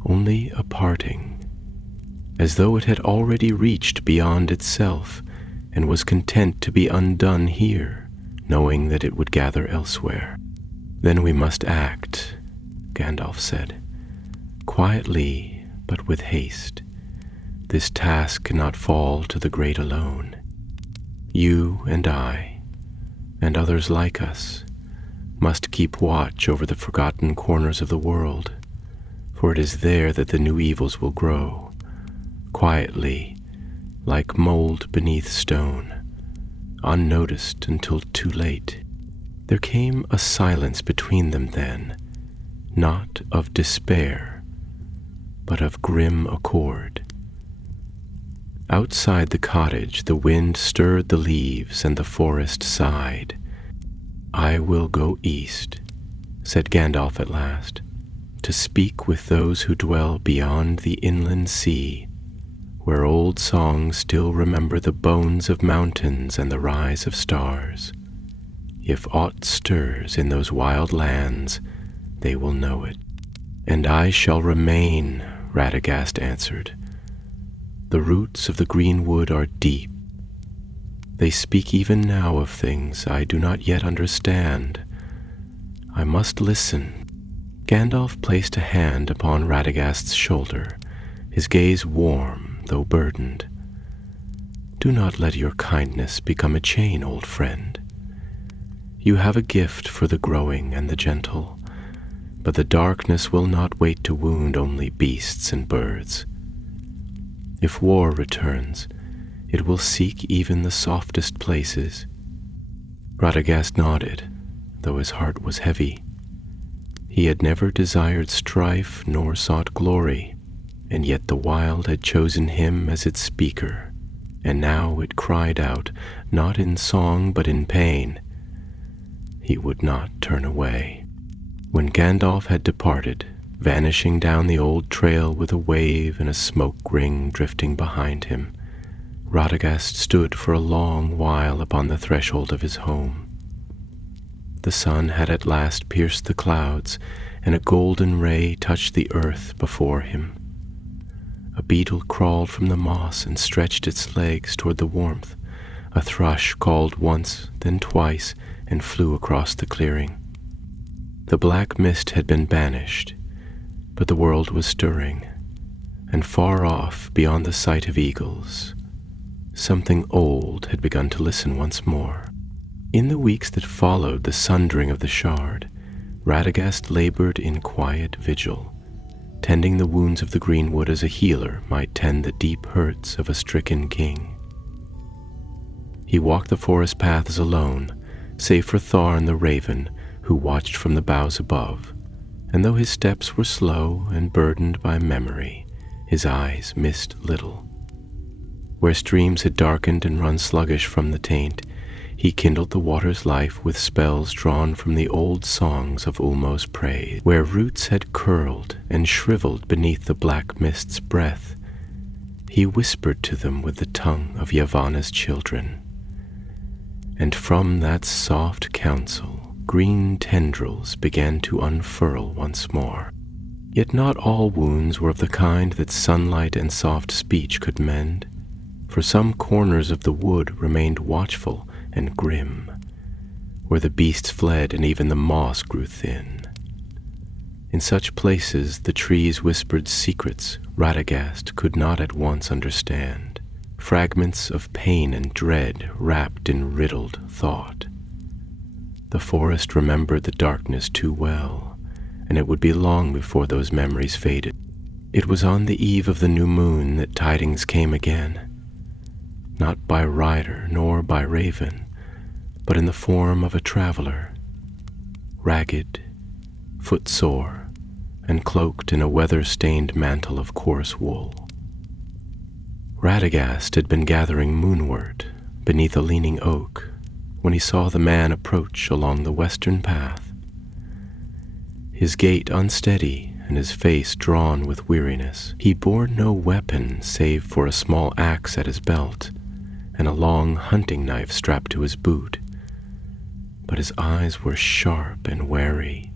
only a parting, as though it had already reached beyond itself and was content to be undone here, knowing that it would gather elsewhere. Then we must act," Gandalf said, "quietly but with haste. This task cannot fall to the great alone. You and I, and others like us, must keep watch over the forgotten corners of the world, for it is there that the new evils will grow, quietly, like mold beneath stone, unnoticed until too late. There came a silence between them then, not of despair, but of grim accord. Outside the cottage, the wind stirred the leaves and the forest sighed. "I will go east," said Gandalf at last, "to speak with those who dwell beyond the inland sea, where old songs still remember the bones of mountains and the rise of stars. If aught stirs in those wild lands, they will know it." "And I shall remain," Radagast answered. "The roots of the green wood are deep. They speak even now of things I do not yet understand. I must listen." Gandalf placed a hand upon Radagast's shoulder, his gaze warm, though burdened. "Do not let your kindness become a chain, old friend. You have a gift for the growing and the gentle, but the darkness will not wait to wound only beasts and birds. If war returns, it will seek even the softest places." Radagast nodded, though his heart was heavy. He had never desired strife nor sought glory, and yet the wild had chosen him as its speaker, and now it cried out, not in song but in pain. He would not turn away. When Gandalf had departed, vanishing down the old trail with a wave and a smoke ring drifting behind him, Radagast stood for a long while upon the threshold of his home. The sun had at last pierced the clouds, and a golden ray touched the earth before him. A beetle crawled from the moss and stretched its legs toward the warmth. A thrush called once, then twice, and flew across the clearing. The black mist had been banished, but the world was stirring, and far off, beyond the sight of eagles, something old had begun to listen once more. In the weeks that followed the sundering of the shard, Radagast labored in quiet vigil, tending the wounds of the greenwood as a healer might tend the deep hurts of a stricken king. He walked the forest paths alone, save for Tharn the raven, who watched from the boughs above, and though his steps were slow and burdened by memory, his eyes missed little. Where streams had darkened and run sluggish from the taint, he kindled the water's life with spells drawn from the old songs of Ulmo's praise. Where roots had curled and shriveled beneath the black mist's breath, he whispered to them with the tongue of Yavanna's children. And from that soft counsel, green tendrils began to unfurl once more. Yet not all wounds were of the kind that sunlight and soft speech could mend, for some corners of the wood remained watchful and grim, where the beasts fled and even the moss grew thin. In such places the trees whispered secrets Radagast could not at once understand, fragments of pain and dread wrapped in riddled thought. The forest remembered the darkness too well, and it would be long before those memories faded. It was on the eve of the new moon that tidings came again, not by rider nor by raven, but in the form of a traveler, ragged, footsore, and cloaked in a weather-stained mantle of coarse wool. Radagast had been gathering moonward beneath a leaning oak when he saw the man approach along the western path. His gait unsteady and his face drawn with weariness, he bore no weapon save for a small axe at his belt and a long hunting knife strapped to his boot. But his eyes were sharp and wary,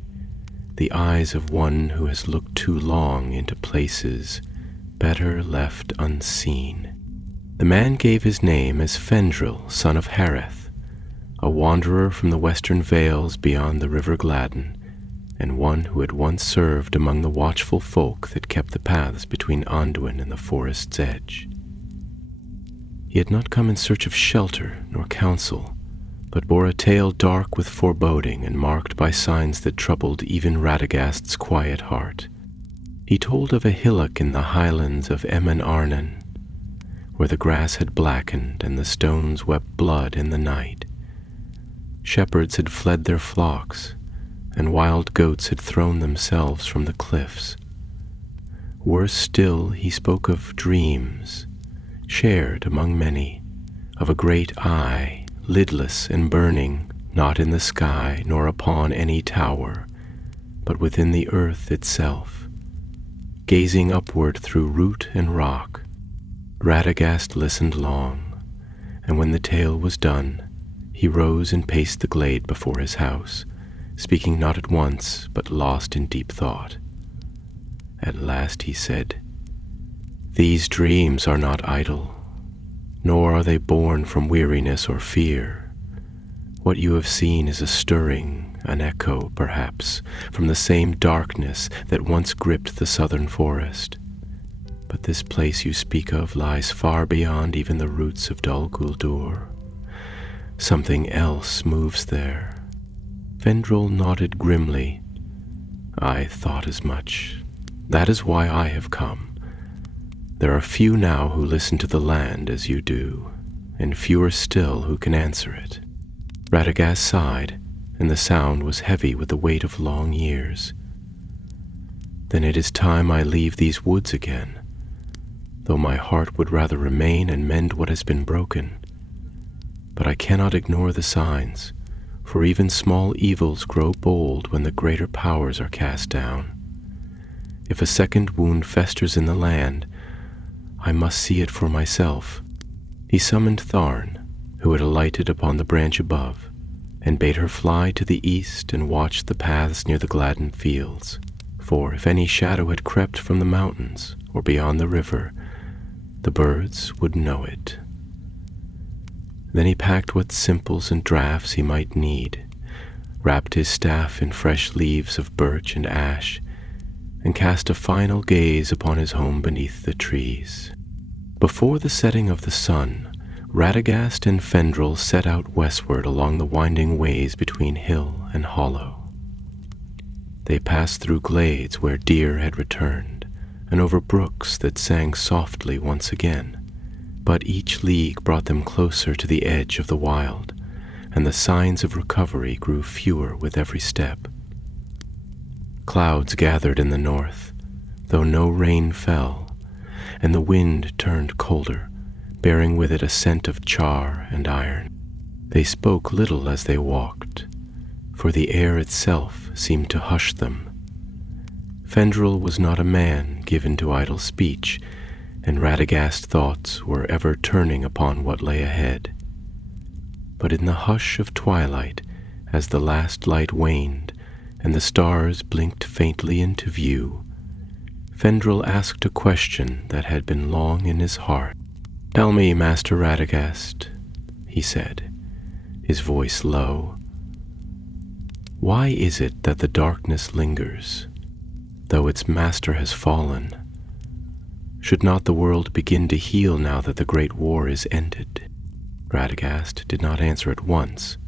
the eyes of one who has looked too long into places better left unseen. The man gave his name as Fendril, son of Hareth, a wanderer from the western vales beyond the river Gladden, and one who had once served among the watchful folk that kept the paths between Anduin and the forest's edge. He had not come in search of shelter nor counsel, but bore a tale dark with foreboding and marked by signs that troubled even Radagast's quiet heart. He told of a hillock in the highlands of Emen Arnon, where the grass had blackened and the stones wept blood in the night. Shepherds had fled their flocks, and wild goats had thrown themselves from the cliffs. Worse still, he spoke of dreams, shared among many, of a great eye, lidless and burning, not in the sky nor upon any tower, but within the earth itself, gazing upward through root and rock. Radagast listened long, and when the tale was done, he rose and paced the glade before his house, speaking not at once, but lost in deep thought. At last he said, "These dreams are not idle, nor are they born from weariness or fear. What you have seen is a stirring, an echo, perhaps, from the same darkness that once gripped the southern forest. But this place you speak of lies far beyond even the roots of Dol Guldur. Something else moves there." Fendrel nodded grimly. "I thought as much. That is why I have come. There are few now who listen to the land as you do, and fewer still who can answer it." Radagast sighed, and the sound was heavy with the weight of long years. "Then it is time I leave these woods again, though my heart would rather remain and mend what has been broken. But I cannot ignore the signs, for even small evils grow bold when the greater powers are cast down. If a second wound festers in the land, I must see it for myself." He summoned Tharn, who had alighted upon the branch above, and bade her fly to the east and watch the paths near the gladdened fields, for if any shadow had crept from the mountains or beyond the river, the birds would know it. Then he packed what simples and draughts he might need, wrapped his staff in fresh leaves of birch and ash, and cast a final gaze upon his home beneath the trees. Before the setting of the sun, Radagast and Fendrel set out westward along the winding ways between hill and hollow. They passed through glades where deer had returned, and over brooks that sang softly once again, but each league brought them closer to the edge of the wild, and the signs of recovery grew fewer with every step. Clouds gathered in the north, though no rain fell, and the wind turned colder, bearing with it a scent of char and iron. They spoke little as they walked, for the air itself seemed to hush them. Fendrel was not a man given to idle speech, and Radagast's thoughts were ever turning upon what lay ahead. But in the hush of twilight, as the last light waned, and the stars blinked faintly into view, Fendrel asked a question that had been long in his heart. "Tell me, Master Radagast," he said, his voice low, "why is it that the darkness lingers, though its master has fallen? Should not the world begin to heal now that the great war is ended?" Radagast did not answer at once,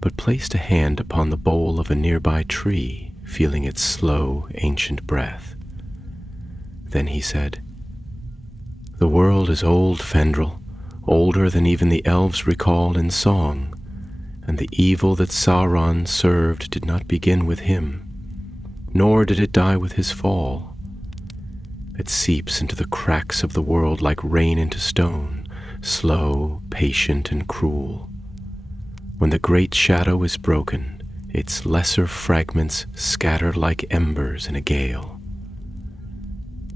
but placed a hand upon the bole of a nearby tree, feeling its slow, ancient breath. Then he said, "The world is old, Fendrel, older than even the elves recall in song, and the evil that Sauron served did not begin with him, nor did it die with his fall. It seeps into the cracks of the world like rain into stone, slow, patient, and cruel. When the great shadow is broken, its lesser fragments scatter like embers in a gale.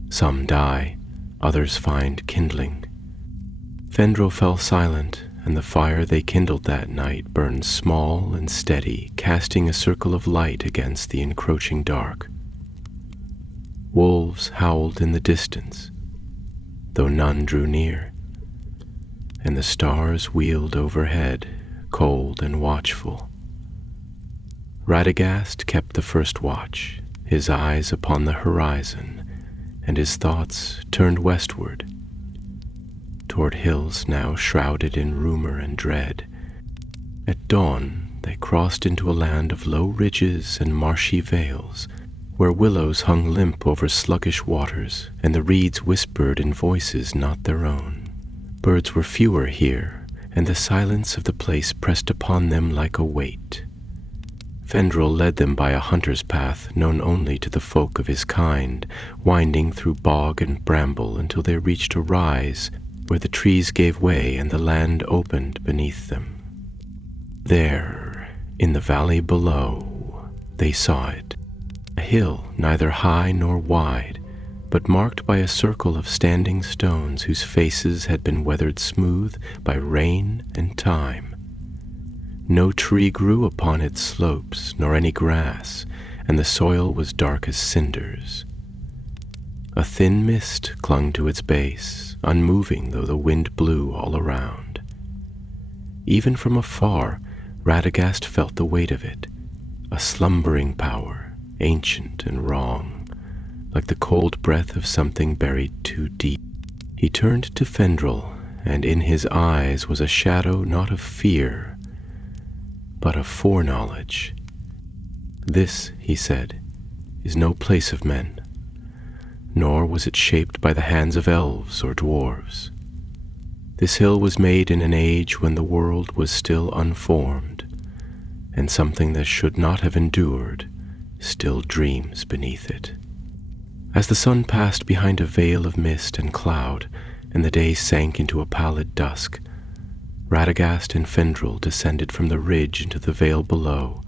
Some die, others find kindling." Fendrel fell silent, and the fire they kindled that night burned small and steady, casting a circle of light against the encroaching dark. Wolves howled in the distance, though none drew near, and the stars wheeled overhead, cold and watchful. Radagast kept the first watch, his eyes upon the horizon, and his thoughts turned westward, toward hills now shrouded in rumor and dread. At dawn they crossed into a land of low ridges and marshy vales, where willows hung limp over sluggish waters, and the reeds whispered in voices not their own. Birds were fewer here, and the silence of the place pressed upon them like a weight. Fendril led them by a hunter's path known only to the folk of his kind, winding through bog and bramble until they reached a rise where the trees gave way and the land opened beneath them. There, in the valley below, they saw it, a hill neither high nor wide, but marked by a circle of standing stones whose faces had been weathered smooth by rain and time. No tree grew upon its slopes, nor any grass, and the soil was dark as cinders. A thin mist clung to its base, unmoving though the wind blew all around. Even from afar, Radagast felt the weight of it, a slumbering power, ancient and wrong, like the cold breath of something buried too deep. He turned to Fendril, and in his eyes was a shadow not of fear, but of foreknowledge. This, he said, is no place of men, nor was it shaped by the hands of elves or dwarves. This hill was made in an age when the world was still unformed, and something that should not have endured still dreams beneath it. As the sun passed behind a veil of mist and cloud, and the day sank into a pallid dusk, Radagast and Fendril descended from the ridge into the vale below,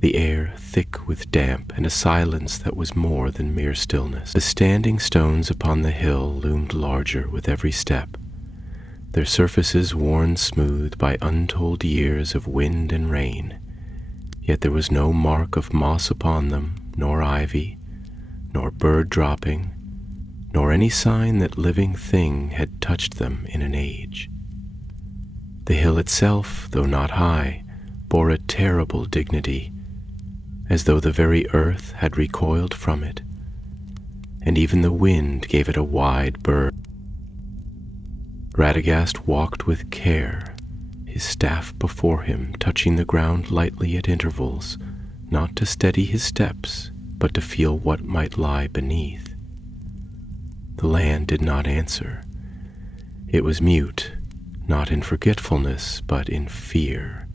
the air thick with damp and a silence that was more than mere stillness. The standing stones upon the hill loomed larger with every step, their surfaces worn smooth by untold years of wind and rain, yet there was no mark of moss upon them, nor ivy, nor bird dropping, nor any sign that living thing had touched them in an age. The hill itself, though not high, bore a terrible dignity, as though the very earth had recoiled from it, and even the wind gave it a wide berth. Radagast walked with care, his staff before him touching the ground lightly at intervals, not to steady his steps, but to feel what might lie beneath. The land did not answer. It was mute, not in forgetfulness, but in fear.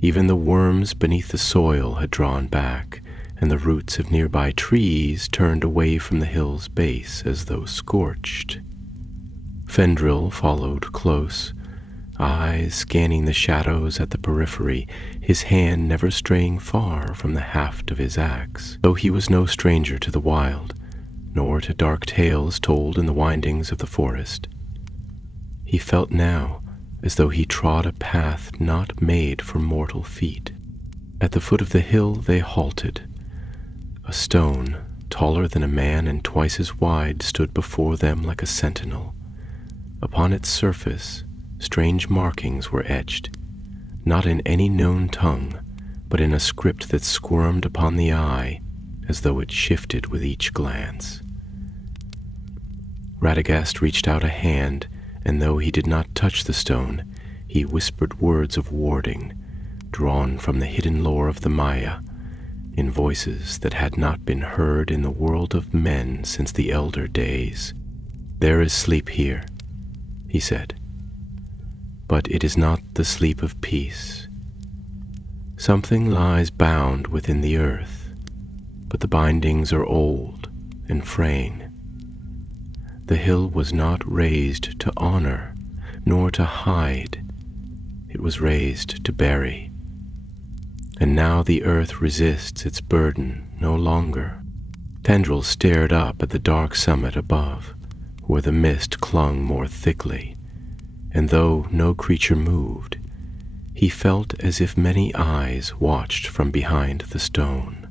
Even the worms beneath the soil had drawn back, and the roots of nearby trees turned away from the hill's base as though scorched. Fendril followed close, eyes scanning the shadows at the periphery, his hand never straying far from the haft of his axe, though he was no stranger to the wild, nor to dark tales told in the windings of the forest. He felt now as though he trod a path not made for mortal feet. At the foot of the hill they halted. A stone, taller than a man and twice as wide, stood before them like a sentinel. Upon its surface, strange markings were etched, not in any known tongue, but in a script that squirmed upon the eye as though it shifted with each glance. Radagast reached out a hand, and though he did not touch the stone, he whispered words of warding, drawn from the hidden lore of the Maya, in voices that had not been heard in the world of men since the elder days. "There is sleep here," he said, "but it is not the sleep of peace. Something lies bound within the earth, but the bindings are old and fraying. The hill was not raised to honor, nor to hide. It was raised to bury. And now the earth resists its burden no longer." Fendril stared up at the dark summit above, where the mist clung more thickly, and though no creature moved, he felt as if many eyes watched from behind the stone.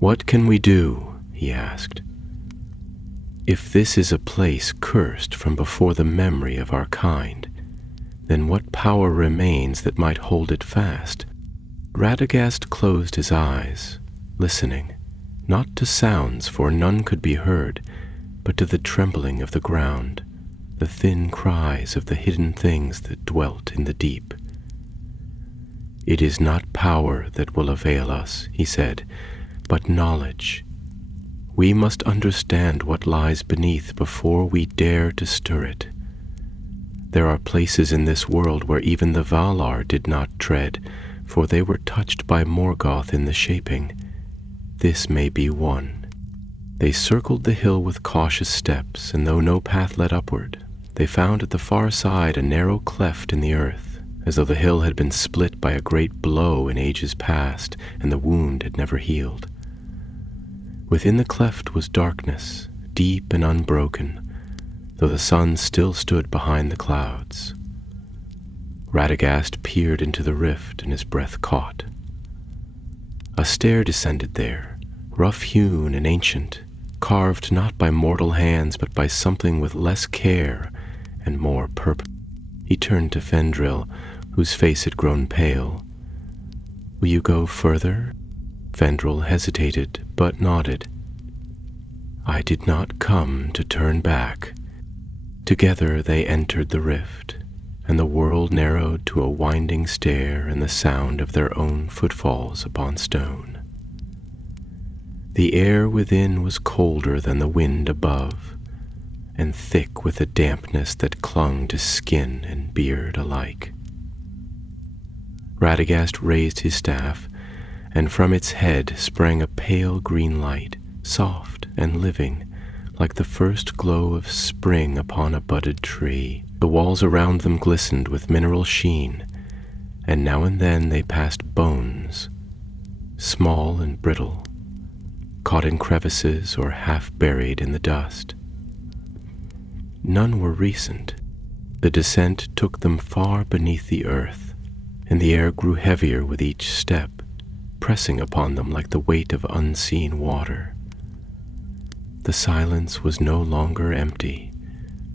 "What can we do?" he asked. "If this is a place cursed from before the memory of our kind, then what power remains that might hold it fast?" Radagast closed his eyes, listening, not to sounds, for none could be heard, but to the trembling of the ground, the thin cries of the hidden things that dwelt in the deep. "It is not power that will avail us," he said, "but knowledge. We must understand what lies beneath before we dare to stir it. There are places in this world where even the Valar did not tread, for they were touched by Morgoth in the shaping. This may be one. They circled the hill with cautious steps, and though no path led upward, they found at the far side a narrow cleft in the earth, as though the hill had been split by a great blow in ages past, and the wound had never healed. Within the cleft was darkness, deep and unbroken, though the sun still stood behind the clouds. Radagast peered into the rift, and his breath caught. A stair descended there, rough-hewn and ancient, carved not by mortal hands but by something with less care and more purpose. He turned to Fendril, whose face had grown pale. "Will you go further?" Fendril hesitated, but nodded. "I did not come to turn back." Together they entered the rift, and the world narrowed to a winding stair and the sound of their own footfalls upon stone. The air within was colder than the wind above, and thick with a dampness that clung to skin and beard alike. Radagast raised his staff, and from its head sprang a pale green light, soft and living, like the first glow of spring upon a budded tree. The walls around them glistened with mineral sheen, and now and then they passed bones, small and brittle, caught in crevices or half buried in the dust. None were recent. The descent took them far beneath the earth, and the air grew heavier with each step, pressing upon them like the weight of unseen water. The silence was no longer empty,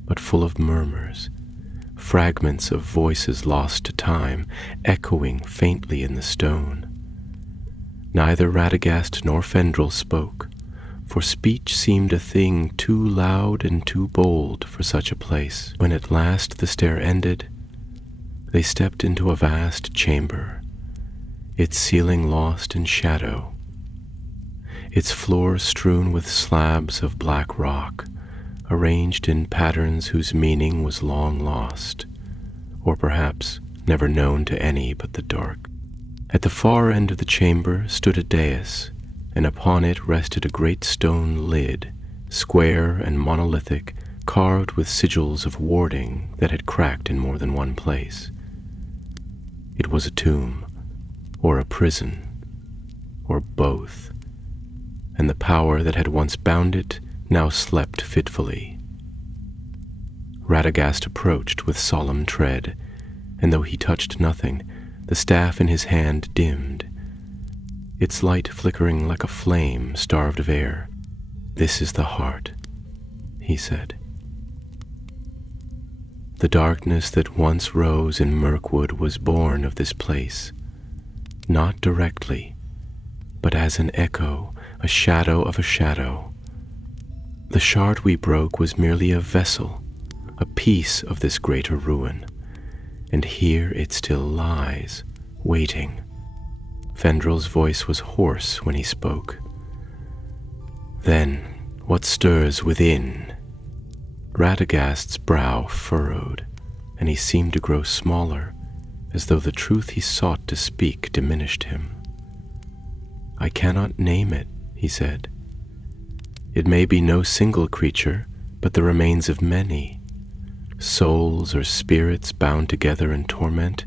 but full of murmurs, fragments of voices lost to time, echoing faintly in the stone. Neither Radagast nor Fendril spoke, for speech seemed a thing too loud and too bold for such a place. When at last the stair ended, they stepped into a vast chamber, its ceiling lost in shadow, its floor strewn with slabs of black rock, arranged in patterns whose meaning was long lost, or perhaps never known to any but the dark. At the far end of the chamber stood a dais, and upon it rested a great stone lid, square and monolithic, carved with sigils of warding that had cracked in more than one place. It was a tomb, or a prison, or both, and the power that had once bound it now slept fitfully. Radagast approached with solemn tread, and though he touched nothing, the staff in his hand dimmed, its light flickering like a flame starved of air. "This is the heart," he said. The darkness that once rose in Mirkwood was born of this place, not directly, but as an echo, a shadow of a shadow. The shard we broke was merely a vessel, a piece of this greater ruin, and here it still lies, waiting. Fendril's voice was hoarse when he spoke. "Then, what stirs within?" Radagast's brow furrowed, and he seemed to grow smaller, as though the truth he sought to speak diminished him. "I cannot name it," he said. "It may be no single creature, but the remains of many. Souls or spirits bound together in torment,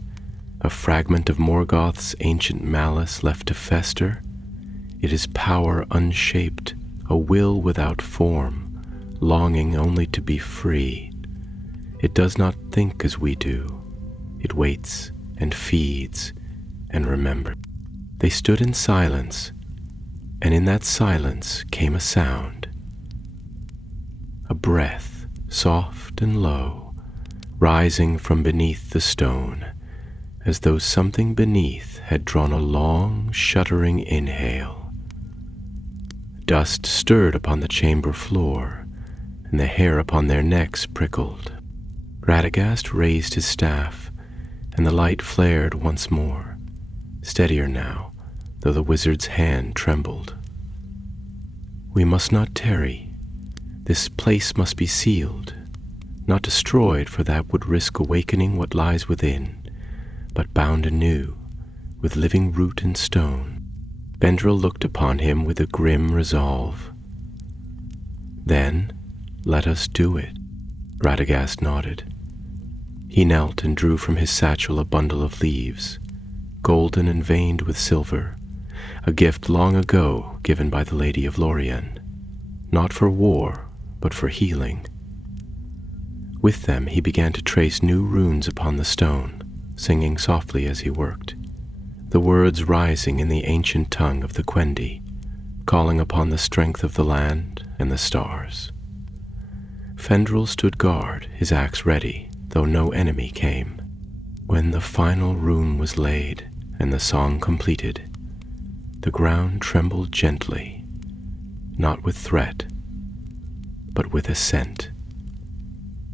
a fragment of Morgoth's ancient malice left to fester. It is power unshaped, a will without form, longing only to be free. It does not think as we do. It waits and feeds and remembers." They stood in silence, and in that silence came a sound. A breath, soft and low, rising from beneath the stone, as though something beneath had drawn a long, shuddering inhale. Dust stirred upon the chamber floor, and the hair upon their necks prickled. Radagast raised his staff, and the light flared once more, steadier now, though the wizard's hand trembled. "We must not tarry. This place must be sealed. not destroyed, for that would risk awakening what lies within, but bound anew, with living root and stone. Fendrel looked upon him with a grim resolve. "Then let us do it." Radagast nodded. He knelt and drew from his satchel a bundle of leaves, golden and veined with silver, a gift long ago given by the Lady of Lorien, not for war, but for healing. With them he began to trace new runes upon the stone, singing softly as he worked, the words rising in the ancient tongue of the Quendi, calling upon the strength of the land and the stars. Fendrel stood guard, his axe ready, though no enemy came. When the final rune was laid and the song completed, the ground trembled gently, not with threat, but with assent.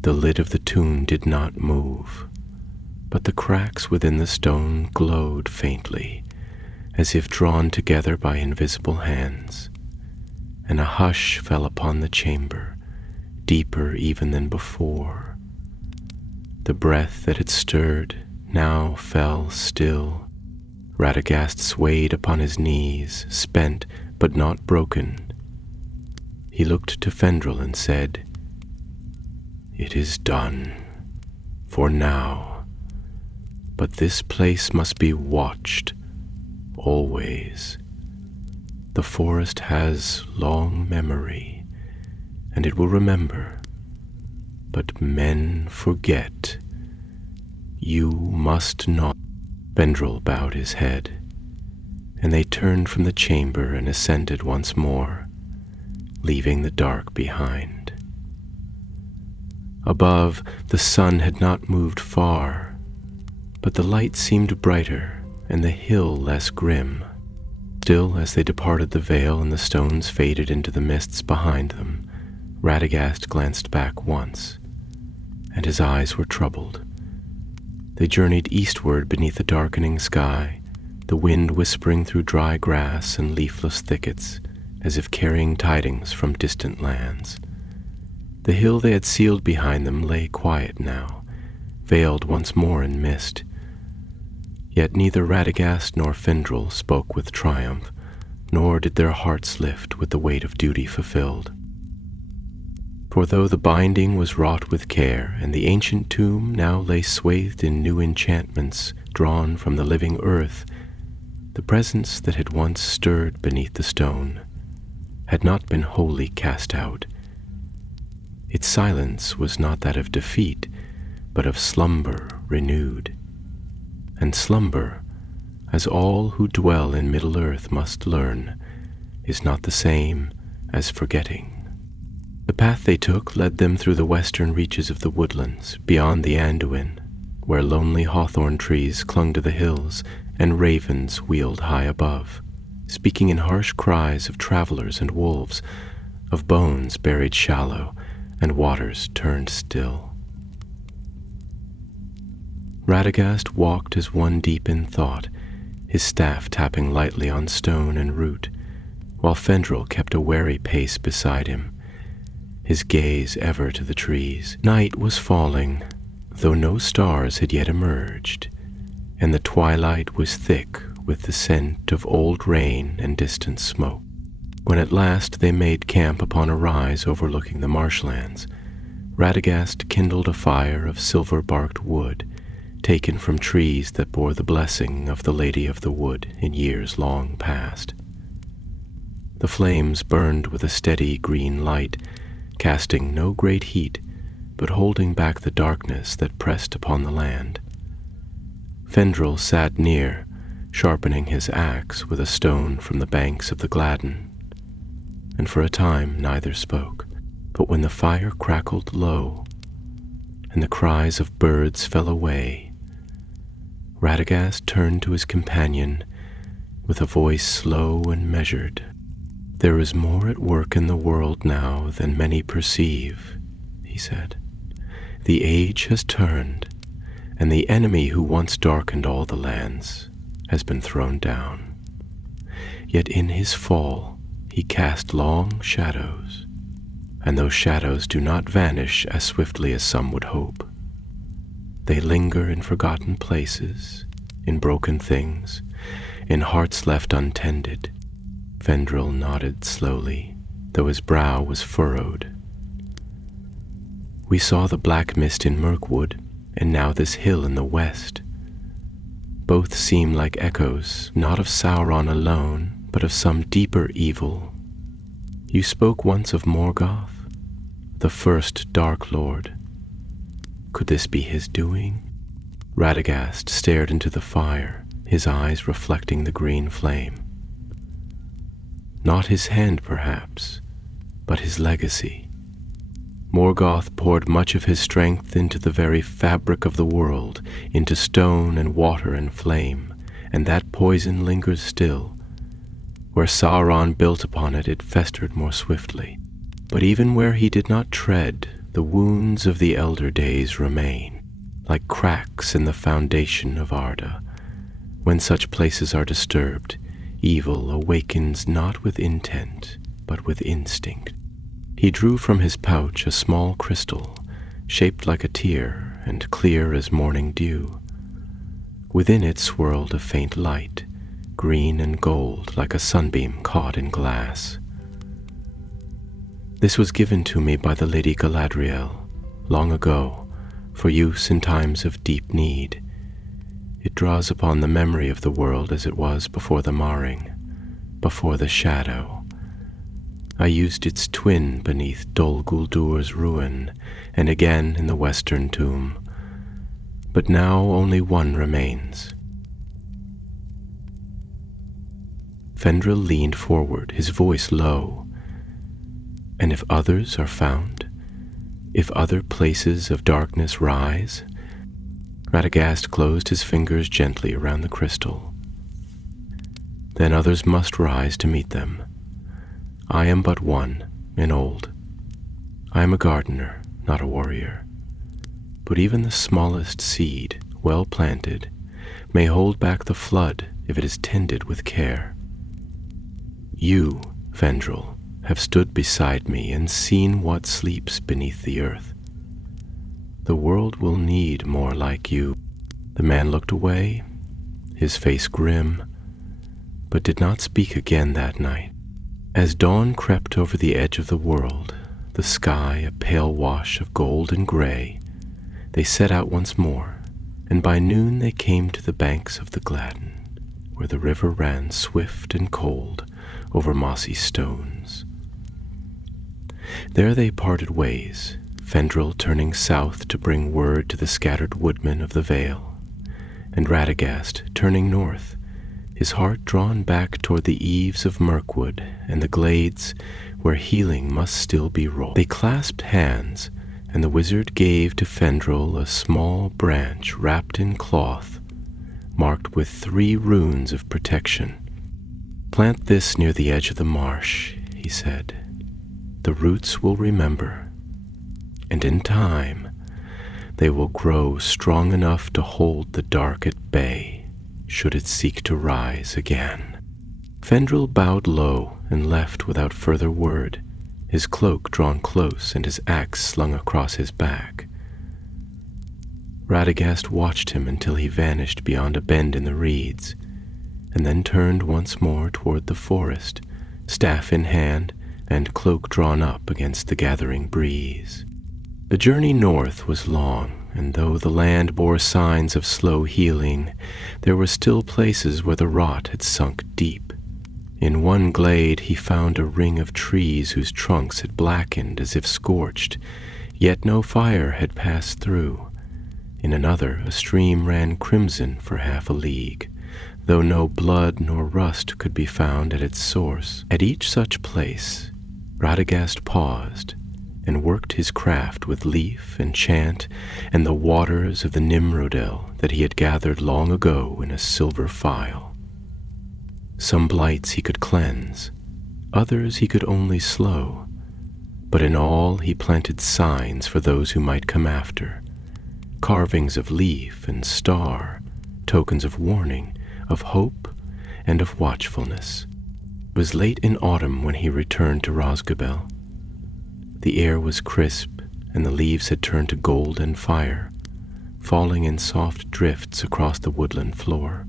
The lid of the tomb did not move, but the cracks within the stone glowed faintly, as if drawn together by invisible hands, and a hush fell upon the chamber, deeper even than before. The breath that had stirred now fell still. Radagast swayed upon his knees, spent but not broken. He looked to Fendrel and said, "It is done, for now, but this place must be watched, always. The forest has long memory, and it will remember, but men forget. You must not." Fendrel bowed his head, and they turned from the chamber and ascended once more, leaving the dark behind. Above, the sun had not moved far, but the light seemed brighter and the hill less grim. Still, as they departed the vale and the stones faded into the mists behind them, Radagast glanced back once, and his eyes were troubled. They journeyed eastward beneath a darkening sky, the wind whispering through dry grass and leafless thickets, as if carrying tidings from distant lands. The hill they had sealed behind them lay quiet now, veiled once more in mist. Yet neither Radagast nor Fendrel spoke with triumph, nor did their hearts lift with the weight of duty fulfilled. For though the binding was wrought with care, and the ancient tomb now lay swathed in new enchantments drawn from the living earth, the presence that had once stirred beneath the stone had not been wholly cast out. Its silence was not that of defeat, but of slumber renewed. And slumber, as all who dwell in Middle-earth must learn, is not the same as forgetting. The path they took led them through the western reaches of the woodlands, beyond the Anduin, where lonely hawthorn trees clung to the hills and ravens wheeled high above, speaking in harsh cries of travelers and wolves, of bones buried shallow and waters turned still. Radagast walked as one deep in thought, his staff tapping lightly on stone and root, while Fendrel kept a wary pace beside him, his gaze ever to the trees. Night was falling, though no stars had yet emerged, and the twilight was thick with the scent of old rain and distant smoke. When at last they made camp upon a rise overlooking the marshlands, Radagast kindled a fire of silver-barked wood, taken from trees that bore the blessing of the Lady of the Wood in years long past. The flames burned with a steady green light, casting no great heat, but holding back the darkness that pressed upon the land. Fendrel sat near, sharpening his axe with a stone from the banks of the Gladden, and for a time neither spoke. But when the fire crackled low, and the cries of birds fell away, Radagast turned to his companion with a voice slow and measured. "There is more at work in the world now than many perceive," he said. "The age has turned, and the enemy who once darkened all the lands has been thrown down. Yet in his fall he cast long shadows, and those shadows do not vanish as swiftly as some would hope. They linger in forgotten places, in broken things, in hearts left untended. Fendril nodded slowly, though his brow was furrowed. We saw the black mist in Mirkwood, and now this hill in the west. Both seem like echoes, not of Sauron alone, but of some deeper evil. You spoke once of Morgoth, the first Dark Lord. Could this be his doing? Radagast stared into the fire, his eyes reflecting the green flame. Not his hand, perhaps, but his legacy. Morgoth poured much of his strength into the very fabric of the world, into stone and water and flame, and that poison lingers still. Where Sauron built upon it, it festered more swiftly. But even where he did not tread, the wounds of the elder days remain, like cracks in the foundation of Arda. When such places are disturbed, evil awakens not with intent, but with instinct. He drew from his pouch a small crystal, shaped like a tear and clear as morning dew. Within it swirled a faint light, green and gold like a sunbeam caught in glass. This was given to me by the Lady Galadriel, long ago, for use in times of deep need. It draws upon the memory of the world as it was before the marring, before the shadow. I used its twin beneath Dol Guldur's ruin, and again in the western tomb. But now only one remains. Fendril leaned forward, his voice low. And if others are found, if other places of darkness rise? Radagast closed his fingers gently around the crystal. Then others must rise to meet them. I am but one, an old. I am a gardener, not a warrior. But even the smallest seed, well planted, may hold back the flood if it is tended with care. You, Fendril, have stood beside me and seen what sleeps beneath the earth. The world will need more like you. The man looked away, his face grim, but did not speak again that night. As dawn crept over the edge of the world, the sky a pale wash of gold and gray, they set out once more, and by noon they came to the banks of the Gladden, where the river ran swift and cold over mossy stones. There they parted ways, Fendril turning south to bring word to the scattered woodmen of the Vale, and Radagast turning north, his heart drawn back toward the eaves of Mirkwood and the glades where healing must still be wrought. They clasped hands, and the wizard gave to Fendril a small branch wrapped in cloth, marked with 3 runes of protection. "Plant this near the edge of the marsh," he said. "The roots will remember, and in time they will grow strong enough to hold the dark at bay, should it seek to rise again." Fendril bowed low and left without further word, his cloak drawn close and his axe slung across his back. Radagast watched him until he vanished beyond a bend in the reeds, and then turned once more toward the forest, staff in hand and cloak drawn up against the gathering breeze. The journey north was long, and though the land bore signs of slow healing, there were still places where the rot had sunk deep. In one glade he found a ring of trees whose trunks had blackened as if scorched, yet no fire had passed through. In another a stream ran crimson for half a league, though no blood nor rust could be found at its source. At each such place Radagast paused and worked his craft with leaf and chant and the waters of the Nimrodel that he had gathered long ago in a silver phial. Some blights he could cleanse, others he could only slow, but in all he planted signs for those who might come after, carvings of leaf and star, tokens of warning, of hope, and of watchfulness. It was late in autumn when he returned to Rhosgobel. The air was crisp, and the leaves had turned to gold and fire, falling in soft drifts across the woodland floor.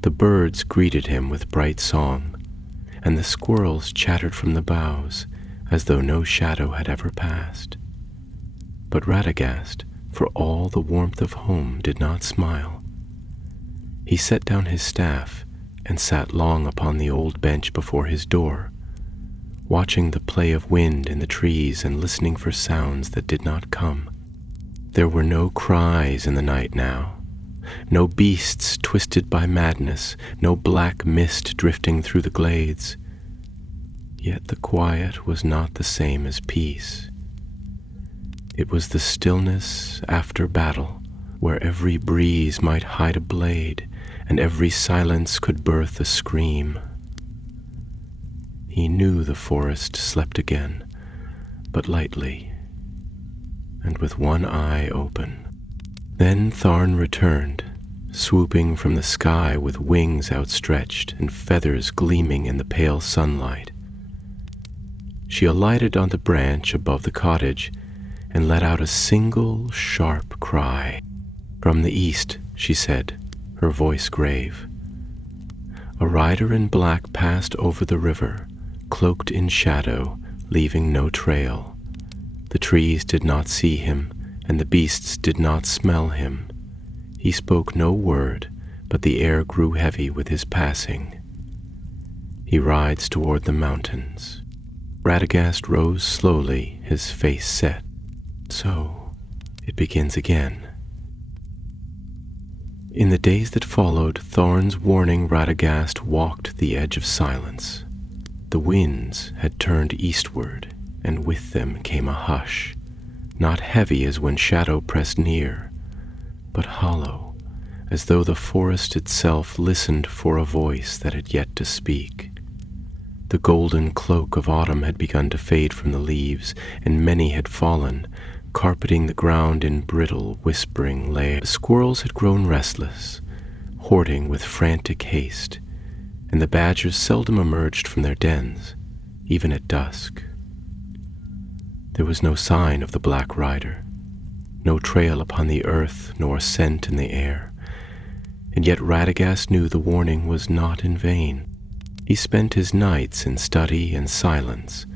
The birds greeted him with bright song, and the squirrels chattered from the boughs as though no shadow had ever passed. But Radagast, for all the warmth of home, did not smile. He set down his staff and sat long upon the old bench before his door, watching the play of wind in the trees and listening for sounds that did not come. There were no cries in the night now, no beasts twisted by madness, no black mist drifting through the glades. Yet the quiet was not the same as peace. It was the stillness after battle, where every breeze might hide a blade, and every silence could birth a scream. He knew the forest slept again, but lightly, and with one eye open. Then Tharn returned, swooping from the sky with wings outstretched and feathers gleaming in the pale sunlight. She alighted on the branch above the cottage and let out a single sharp cry. "From the east," she said, her voice grave. A rider in black passed over the river, cloaked in shadow, leaving no trail. The trees did not see him, and the beasts did not smell him. He spoke no word, but the air grew heavy with his passing. He rides toward the mountains. Radagast rose slowly, his face set. So, it begins again. In the days that followed, Tharn's warning Radagast walked the edge of silence. The winds had turned eastward, and with them came a hush, not heavy as when shadow pressed near, but hollow, as though the forest itself listened for a voice that had yet to speak. The golden cloak of autumn had begun to fade from the leaves, and many had fallen, carpeting the ground in brittle, whispering layers. The squirrels had grown restless, hoarding with frantic haste, and the badgers seldom emerged from their dens, even at dusk. There was no sign of the Black Rider, no trail upon the earth nor scent in the air, and yet Radagast knew the warning was not in vain. He spent his nights in study and silence,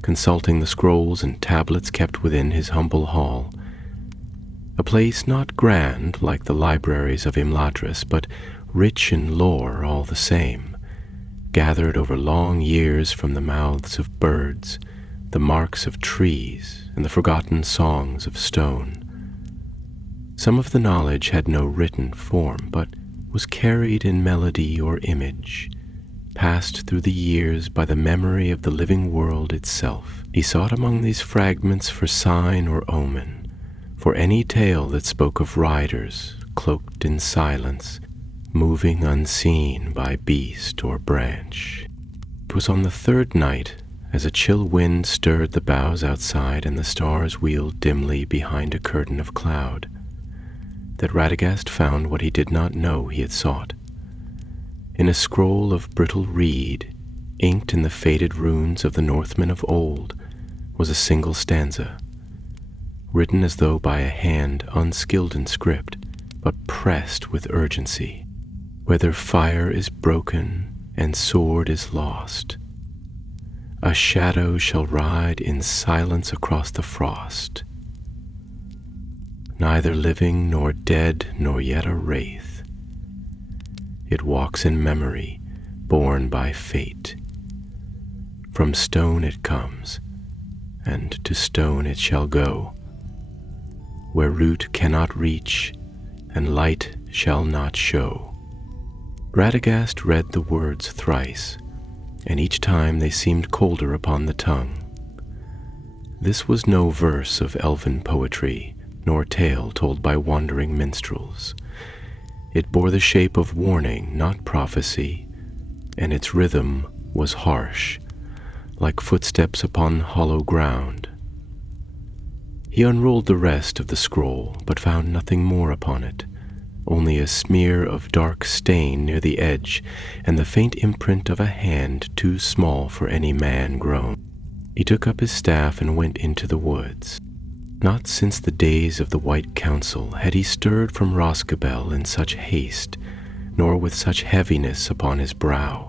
consulting the scrolls and tablets kept within his humble hall, a place not grand like the libraries of Imladris, but rich in lore all the same, gathered over long years from the mouths of birds, the marks of trees, and the forgotten songs of stone. Some of the knowledge had no written form, but was carried in melody or image, passed through the years by the memory of the living world itself. He sought among these fragments for sign or omen, for any tale that spoke of riders cloaked in silence, moving unseen by beast or branch. It was on the third night, as a chill wind stirred the boughs outside and the stars wheeled dimly behind a curtain of cloud, that Radagast found what he did not know he had sought. In a scroll of brittle reed, inked in the faded runes of the Northmen of old, was a single stanza, written as though by a hand unskilled in script, but pressed with urgency. Whether fire is broken and sword is lost, a shadow shall ride in silence across the frost, neither living nor dead nor yet a wraith. It walks in memory, borne by fate. From stone it comes, and to stone it shall go, where root cannot reach, and light shall not show. Radagast read the words thrice, and each time they seemed colder upon the tongue. This was no verse of elven poetry, nor tale told by wandering minstrels. It bore the shape of warning, not prophecy, and its rhythm was harsh, like footsteps upon hollow ground. He unrolled the rest of the scroll, but found nothing more upon it, only a smear of dark stain near the edge, and the faint imprint of a hand too small for any man grown. He took up his staff and went into the woods. Not since the days of the White Council had he stirred from Roscabel in such haste, nor with such heaviness upon his brow.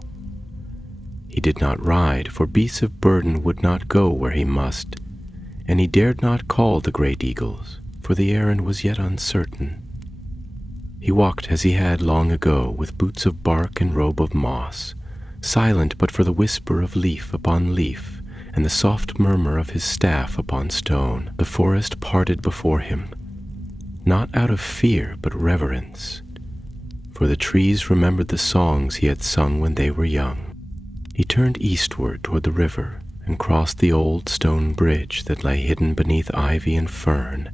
He did not ride, for beasts of burden would not go where he must, and he dared not call the great eagles, for the errand was yet uncertain. He walked as he had long ago, with boots of bark and robe of moss, silent but for the whisper of leaf upon leaf, and the soft murmur of his staff upon stone. The forest parted before him, not out of fear but reverence, for the trees remembered the songs he had sung when they were young. He turned eastward toward the river and crossed the old stone bridge that lay hidden beneath ivy and fern,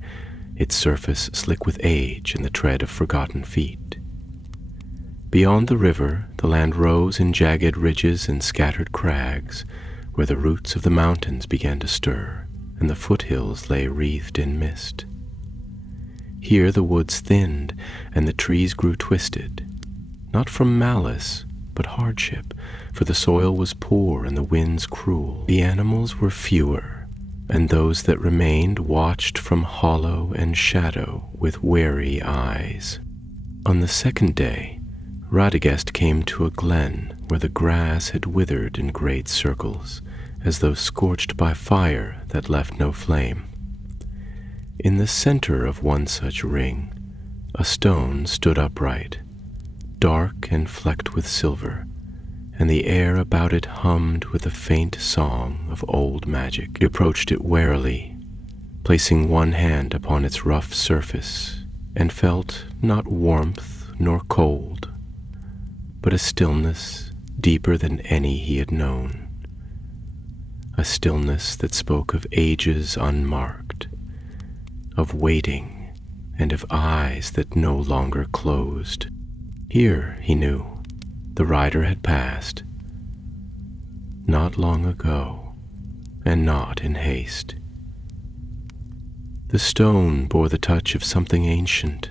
its surface slick with age and the tread of forgotten feet. Beyond the river, the land rose in jagged ridges and scattered crags, where the roots of the mountains began to stir, and the foothills lay wreathed in mist. Here the woods thinned, and the trees grew twisted, not from malice, but hardship, for the soil was poor and the winds cruel. The animals were fewer, and those that remained watched from hollow and shadow with wary eyes. On the second day, Radagast came to a glen where the grass had withered in great circles, as though scorched by fire that left no flame. In the center of one such ring, a stone stood upright, dark and flecked with silver, and the air about it hummed with a faint song of old magic. He approached it warily, placing one hand upon its rough surface, and felt not warmth nor cold, but a stillness deeper than any he had known. A stillness that spoke of ages unmarked, of waiting, and of eyes that no longer closed. Here, he knew, the rider had passed, not long ago, and not in haste. The stone bore the touch of something ancient,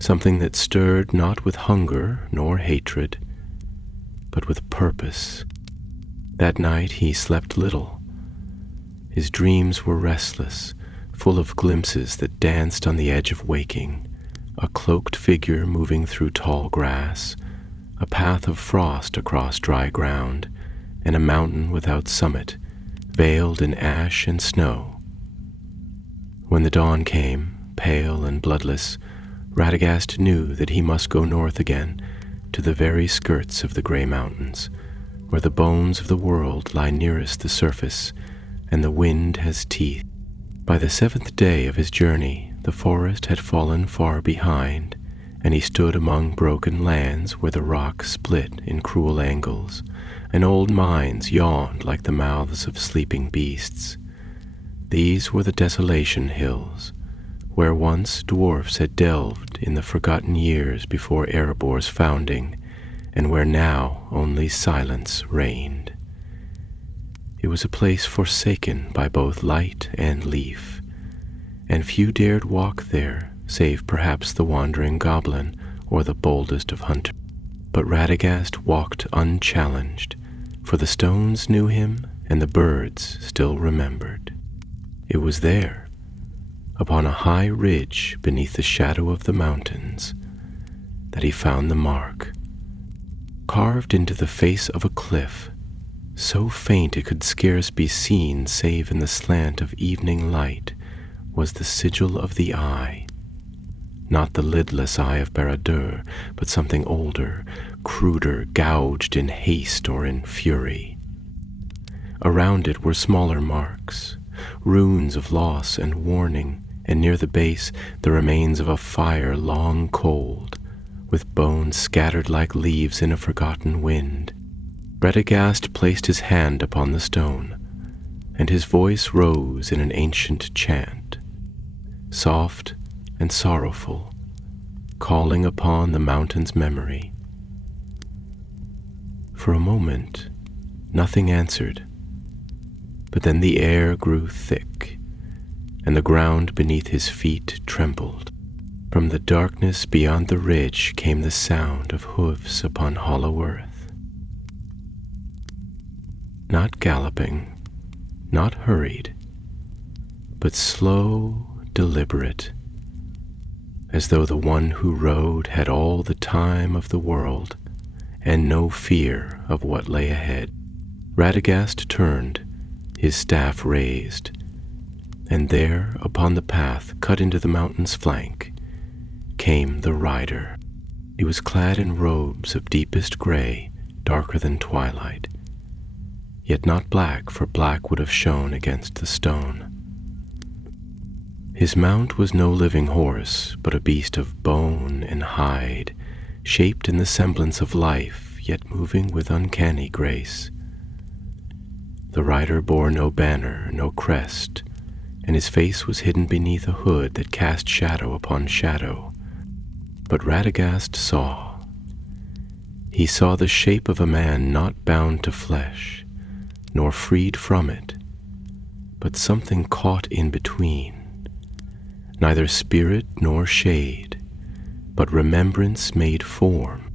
something that stirred not with hunger nor hatred, but with purpose. That night he slept little. His dreams were restless, full of glimpses that danced on the edge of waking, a cloaked figure moving through tall grass, a path of frost across dry ground, and a mountain without summit, veiled in ash and snow. When the dawn came, pale and bloodless, Radagast knew that he must go north again, to the very skirts of the gray mountains, where the bones of the world lie nearest the surface, and the wind has teeth. By the seventh day of his journey, the forest had fallen far behind, and he stood among broken lands where the rock split in cruel angles, and old mines yawned like the mouths of sleeping beasts. These were the Desolation Hills, where once dwarfs had delved in the forgotten years before Erebor's founding, and where now only silence reigned. It was a place forsaken by both light and leaf, and few dared walk there, save perhaps the wandering goblin or the boldest of hunters. But Radagast walked unchallenged, for the stones knew him and the birds still remembered. It was there, upon a high ridge beneath the shadow of the mountains, that he found the mark. Carved into the face of a cliff, so faint it could scarce be seen save in the slant of evening light, was the sigil of the eye. Not the lidless eye of Barad-dûr, but something older, cruder, gouged in haste or in fury. Around it were smaller marks, runes of loss and warning, and near the base the remains of a fire long cold, with bones scattered like leaves in a forgotten wind. Radagast placed his hand upon the stone, and his voice rose in an ancient chant, soft and sorrowful, calling upon the mountain's memory. For a moment, nothing answered, but then the air grew thick, and the ground beneath his feet trembled. From the darkness beyond the ridge came the sound of hoofs upon hollow earth. Not galloping, not hurried, but slow, deliberate, as though the one who rode had all the time of the world and no fear of what lay ahead. Radagast turned, his staff raised, and there, upon the path cut into the mountain's flank, came the rider. He was clad in robes of deepest gray, darker than twilight, yet not black, for black would have shone against the stone. His mount was no living horse, but a beast of bone and hide, shaped in the semblance of life, yet moving with uncanny grace. The rider bore no banner, no crest, and his face was hidden beneath a hood that cast shadow upon shadow. But Radagast saw. He saw the shape of a man not bound to flesh, nor freed from it, but something caught in between, neither spirit nor shade, but remembrance made form,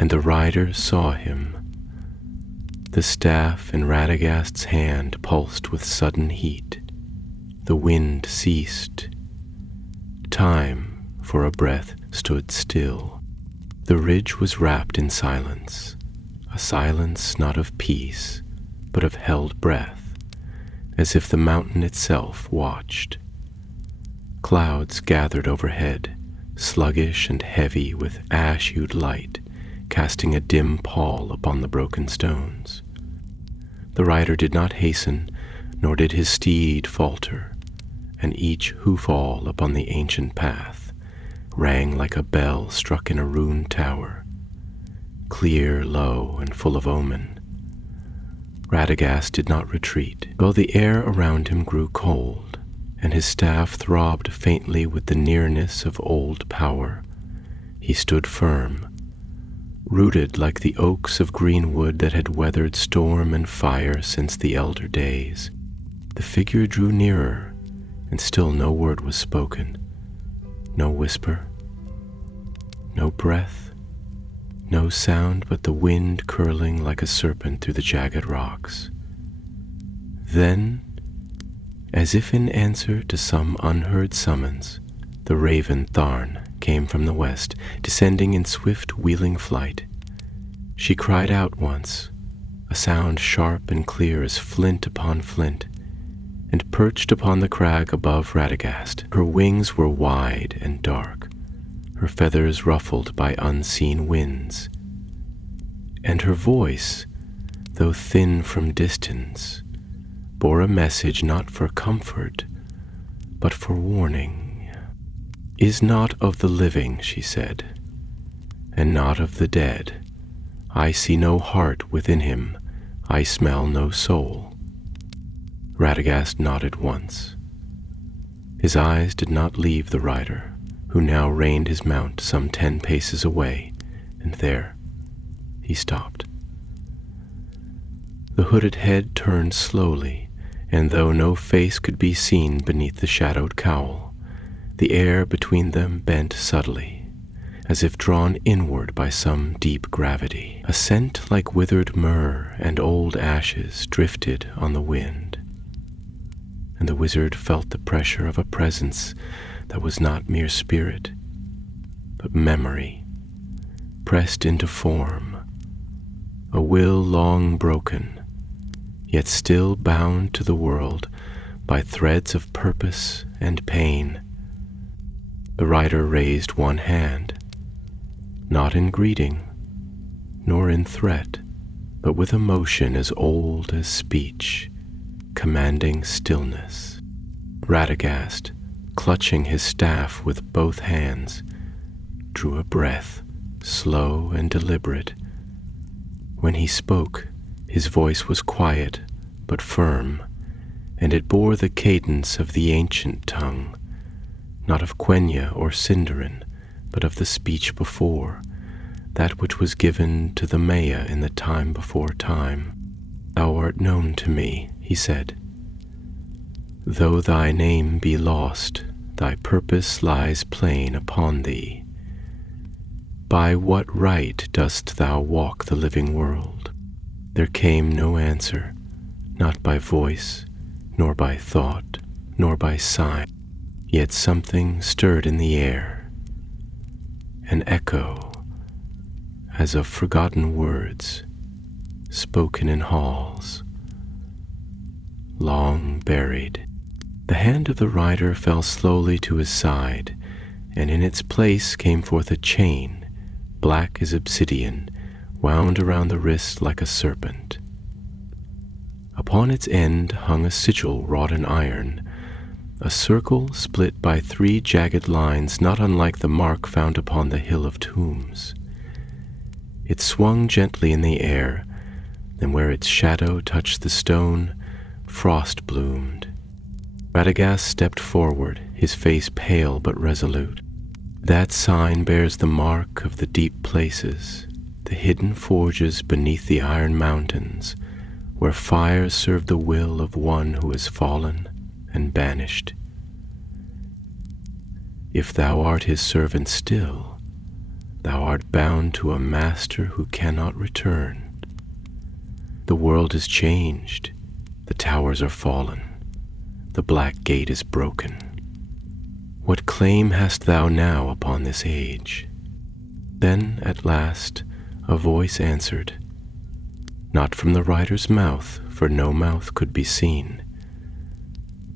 and the rider saw him. The staff in Radagast's hand pulsed with sudden heat. The wind ceased. Time, for a breath, stood still. The ridge was wrapped in silence, a silence not of peace, but of held breath, as if the mountain itself watched. Clouds gathered overhead, sluggish and heavy with ash-hued light, casting a dim pall upon the broken stones. The rider did not hasten, nor did his steed falter, and each hoof-fall upon the ancient path rang like a bell struck in a ruined tower, clear, low, and full of omen. Radagast did not retreat, though the air around him grew cold, and his staff throbbed faintly with the nearness of old power. He stood firm, rooted like the oaks of greenwood that had weathered storm and fire since the elder days. The figure drew nearer, and still no word was spoken, no whisper, no breath, no sound but the wind curling like a serpent through the jagged rocks. Then, as if in answer to some unheard summons, the raven Tharn came from the west, descending in swift wheeling flight. She cried out once, a sound sharp and clear as flint upon flint, and perched upon the crag above Radagast. Her wings were wide and dark, her feathers ruffled by unseen winds, and her voice, though thin from distance, bore a message not for comfort, but for warning. "Is not of the living," she said, "and not of the dead. I see no heart within him, I smell no soul." Radagast nodded once. His eyes did not leave the rider, who now reined his mount some 10 paces away, and there he stopped. The hooded head turned slowly, and though no face could be seen beneath the shadowed cowl, the air between them bent subtly, as if drawn inward by some deep gravity. A scent like withered myrrh and old ashes drifted on the wind, and the wizard felt the pressure of a presence that was not mere spirit, but memory, pressed into form, a will long broken, yet still bound to the world by threads of purpose and pain. The rider raised one hand, not in greeting, nor in threat, but with a motion as old as speech, commanding stillness. Radagast, clutching his staff with both hands, drew a breath, slow and deliberate. When he spoke, his voice was quiet but firm, and it bore the cadence of the ancient tongue, not of Quenya or Sindarin, but of the speech before, that which was given to the Maya in the time before time. "Thou art known to me," he said. "Though thy name be lost, thy purpose lies plain upon thee. By what right dost thou walk the living world?" There came no answer, not by voice, nor by thought, nor by sign, yet something stirred in the air, an echo as of forgotten words spoken in halls, long buried. The hand of the rider fell slowly to his side, and in its place came forth a chain, black as obsidian, wound around the wrist like a serpent. Upon its end hung a sigil wrought in iron, a circle split by 3 jagged lines not unlike the mark found upon the Hill of Tombs. It swung gently in the air, and where its shadow touched the stone, frost bloomed. Radagast stepped forward, his face pale but resolute. That sign bears the mark of the deep places, the hidden forges beneath the iron mountains, where fire served the will of one who has fallen and banished. If thou art his servant still, thou art bound to a master who cannot return. The world is changed, the towers are fallen, the black gate is broken. What claim hast thou now upon this age? Then, at last, a voice answered, not from the rider's mouth, for no mouth could be seen,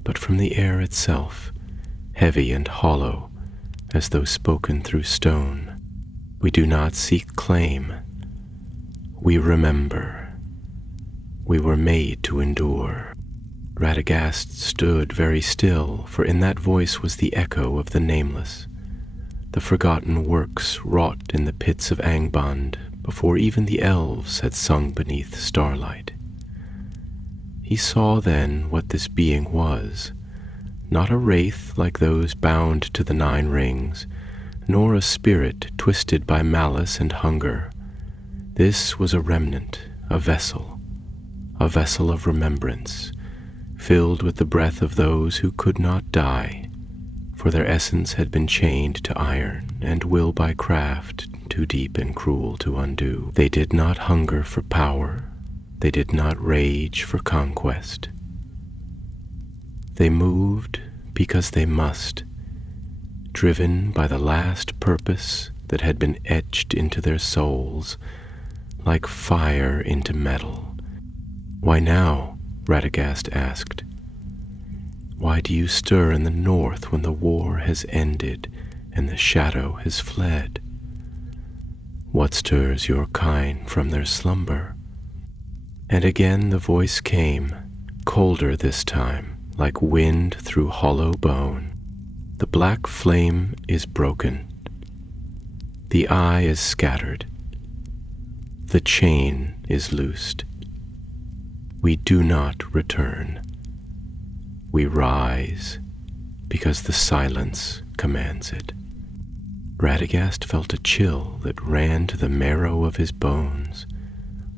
but from the air itself, heavy and hollow, as though spoken through stone. We do not seek claim. We remember. We were made to endure. Radagast stood very still, for in that voice was the echo of the nameless, the forgotten works wrought in the pits of Angband before even the elves had sung beneath starlight. He saw then what this being was, not a wraith like those bound to the 9 rings, nor a spirit twisted by malice and hunger. This was a remnant, a vessel of remembrance, filled with the breath of those who could not die, for their essence had been chained to iron, and will by craft too deep and cruel to undo. They did not hunger for power, they did not rage for conquest. They moved because they must, driven by the last purpose that had been etched into their souls, like fire into metal. Why now? Radagast asked. Why do you stir in the north when the war has ended and the shadow has fled? What stirs your kind from their slumber? And again the voice came, colder this time, like wind through hollow bone. The black flame is broken. The eye is scattered. The chain is loosed. We do not return. We rise because the silence commands it. Radagast felt a chill that ran to the marrow of his bones,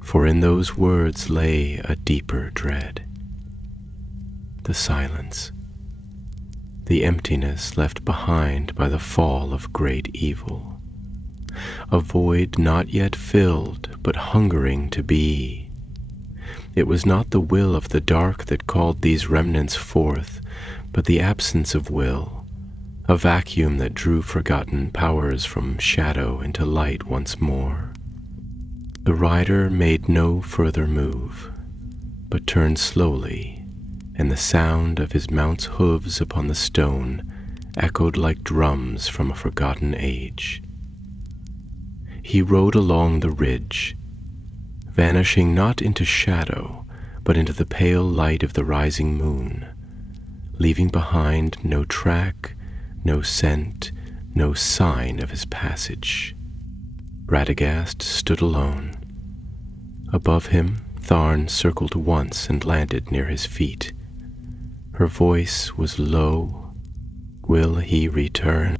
for in those words lay a deeper dread. The silence, the emptiness left behind by the fall of great evil, a void not yet filled but hungering to be. It was not the will of the dark that called these remnants forth, but the absence of will, a vacuum that drew forgotten powers from shadow into light once more. The rider made no further move, but turned slowly, and the sound of his mount's hooves upon the stone echoed like drums from a forgotten age. He rode along the ridge, vanishing not into shadow, but into the pale light of the rising moon, leaving behind no track, no scent, no sign of his passage. Radagast stood alone. Above him, Tharn circled once and landed near his feet. Her voice was low. Will he return?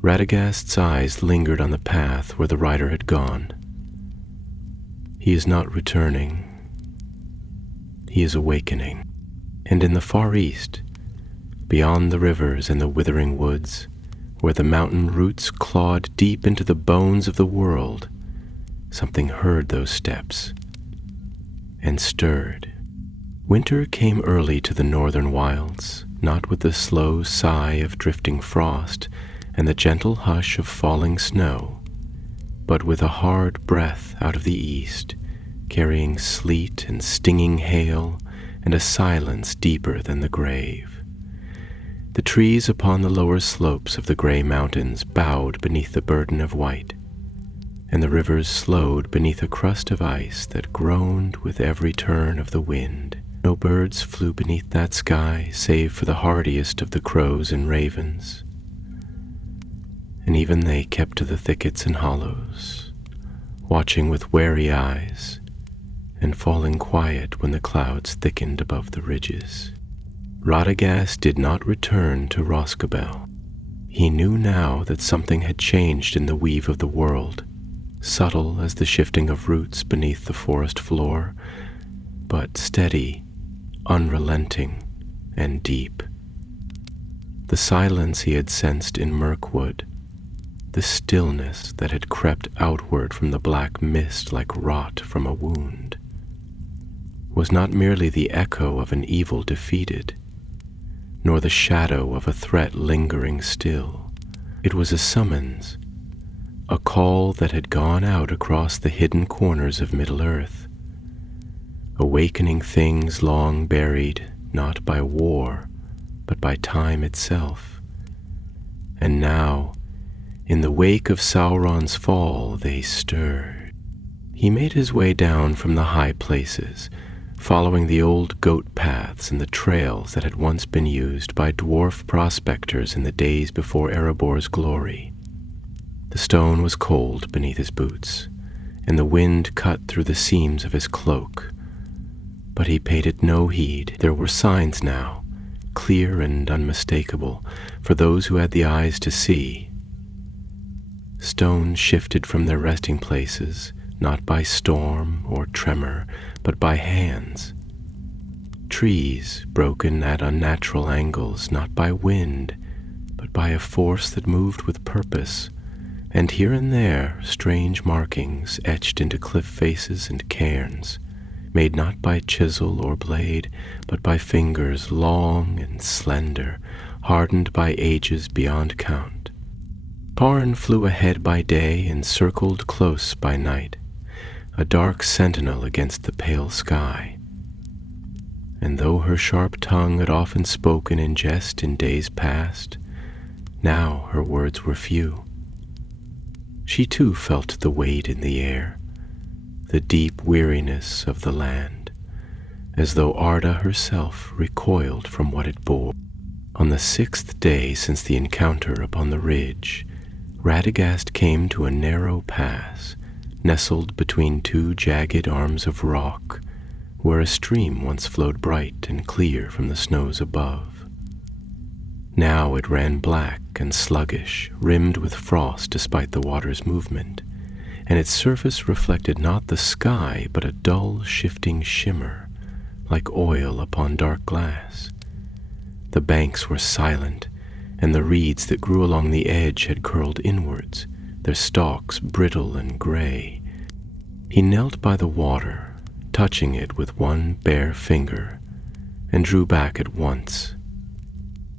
Radagast's eyes lingered on the path where the rider had gone. He is not returning. He is awakening. And in the far east, beyond the rivers and the withering woods, where the mountain roots clawed deep into the bones of the world, something heard those steps and stirred. Winter came early to the northern wilds, not with the slow sigh of drifting frost and the gentle hush of falling snow, but with a hard breath out of the east, carrying sleet and stinging hail and a silence deeper than the grave. The trees upon the lower slopes of the gray mountains bowed beneath the burden of white, and the rivers slowed beneath a crust of ice that groaned with every turn of the wind. No birds flew beneath that sky, save for the hardiest of the crows and ravens, and even they kept to the thickets and hollows, watching with wary eyes and falling quiet when the clouds thickened above the ridges. Radagast did not return to Roscabel. He knew now that something had changed in the weave of the world, subtle as the shifting of roots beneath the forest floor, but steady, unrelenting, and deep. The silence he had sensed in Mirkwood, the stillness that had crept outward from the black mist like rot from a wound, was not merely the echo of an evil defeated, nor the shadow of a threat lingering still. It was a summons, a call that had gone out across the hidden corners of Middle-earth, awakening things long buried not by war, but by time itself. And now, in the wake of Sauron's fall, they stirred. He made his way down from the high places, following the old goat paths and the trails that had once been used by dwarf prospectors in the days before Erebor's glory. The stone was cold beneath his boots, and the wind cut through the seams of his cloak, but he paid it no heed. There were signs now, clear and unmistakable, for those who had the eyes to see. Stones shifted from their resting places, not by storm or tremor, but by hands. Trees broken at unnatural angles, not by wind, but by a force that moved with purpose, and here and there strange markings etched into cliff faces and cairns, made not by chisel or blade, but by fingers long and slender, hardened by ages beyond count. Parn flew ahead by day and circled close by night, a dark sentinel against the pale sky. And though her sharp tongue had often spoken in jest in days past, now her words were few. She too felt the weight in the air, the deep weariness of the land, as though Arda herself recoiled from what it bore. On the 6th day since the encounter upon the ridge, Radagast came to a narrow pass, nestled between two jagged arms of rock, where a stream once flowed bright and clear from the snows above. Now it ran black and sluggish, rimmed with frost despite the water's movement, and its surface reflected not the sky but a dull shifting shimmer, like oil upon dark glass. The banks were silent, and the reeds that grew along the edge had curled inwards, their stalks brittle and gray. He knelt by the water, touching it with one bare finger, and drew back at once.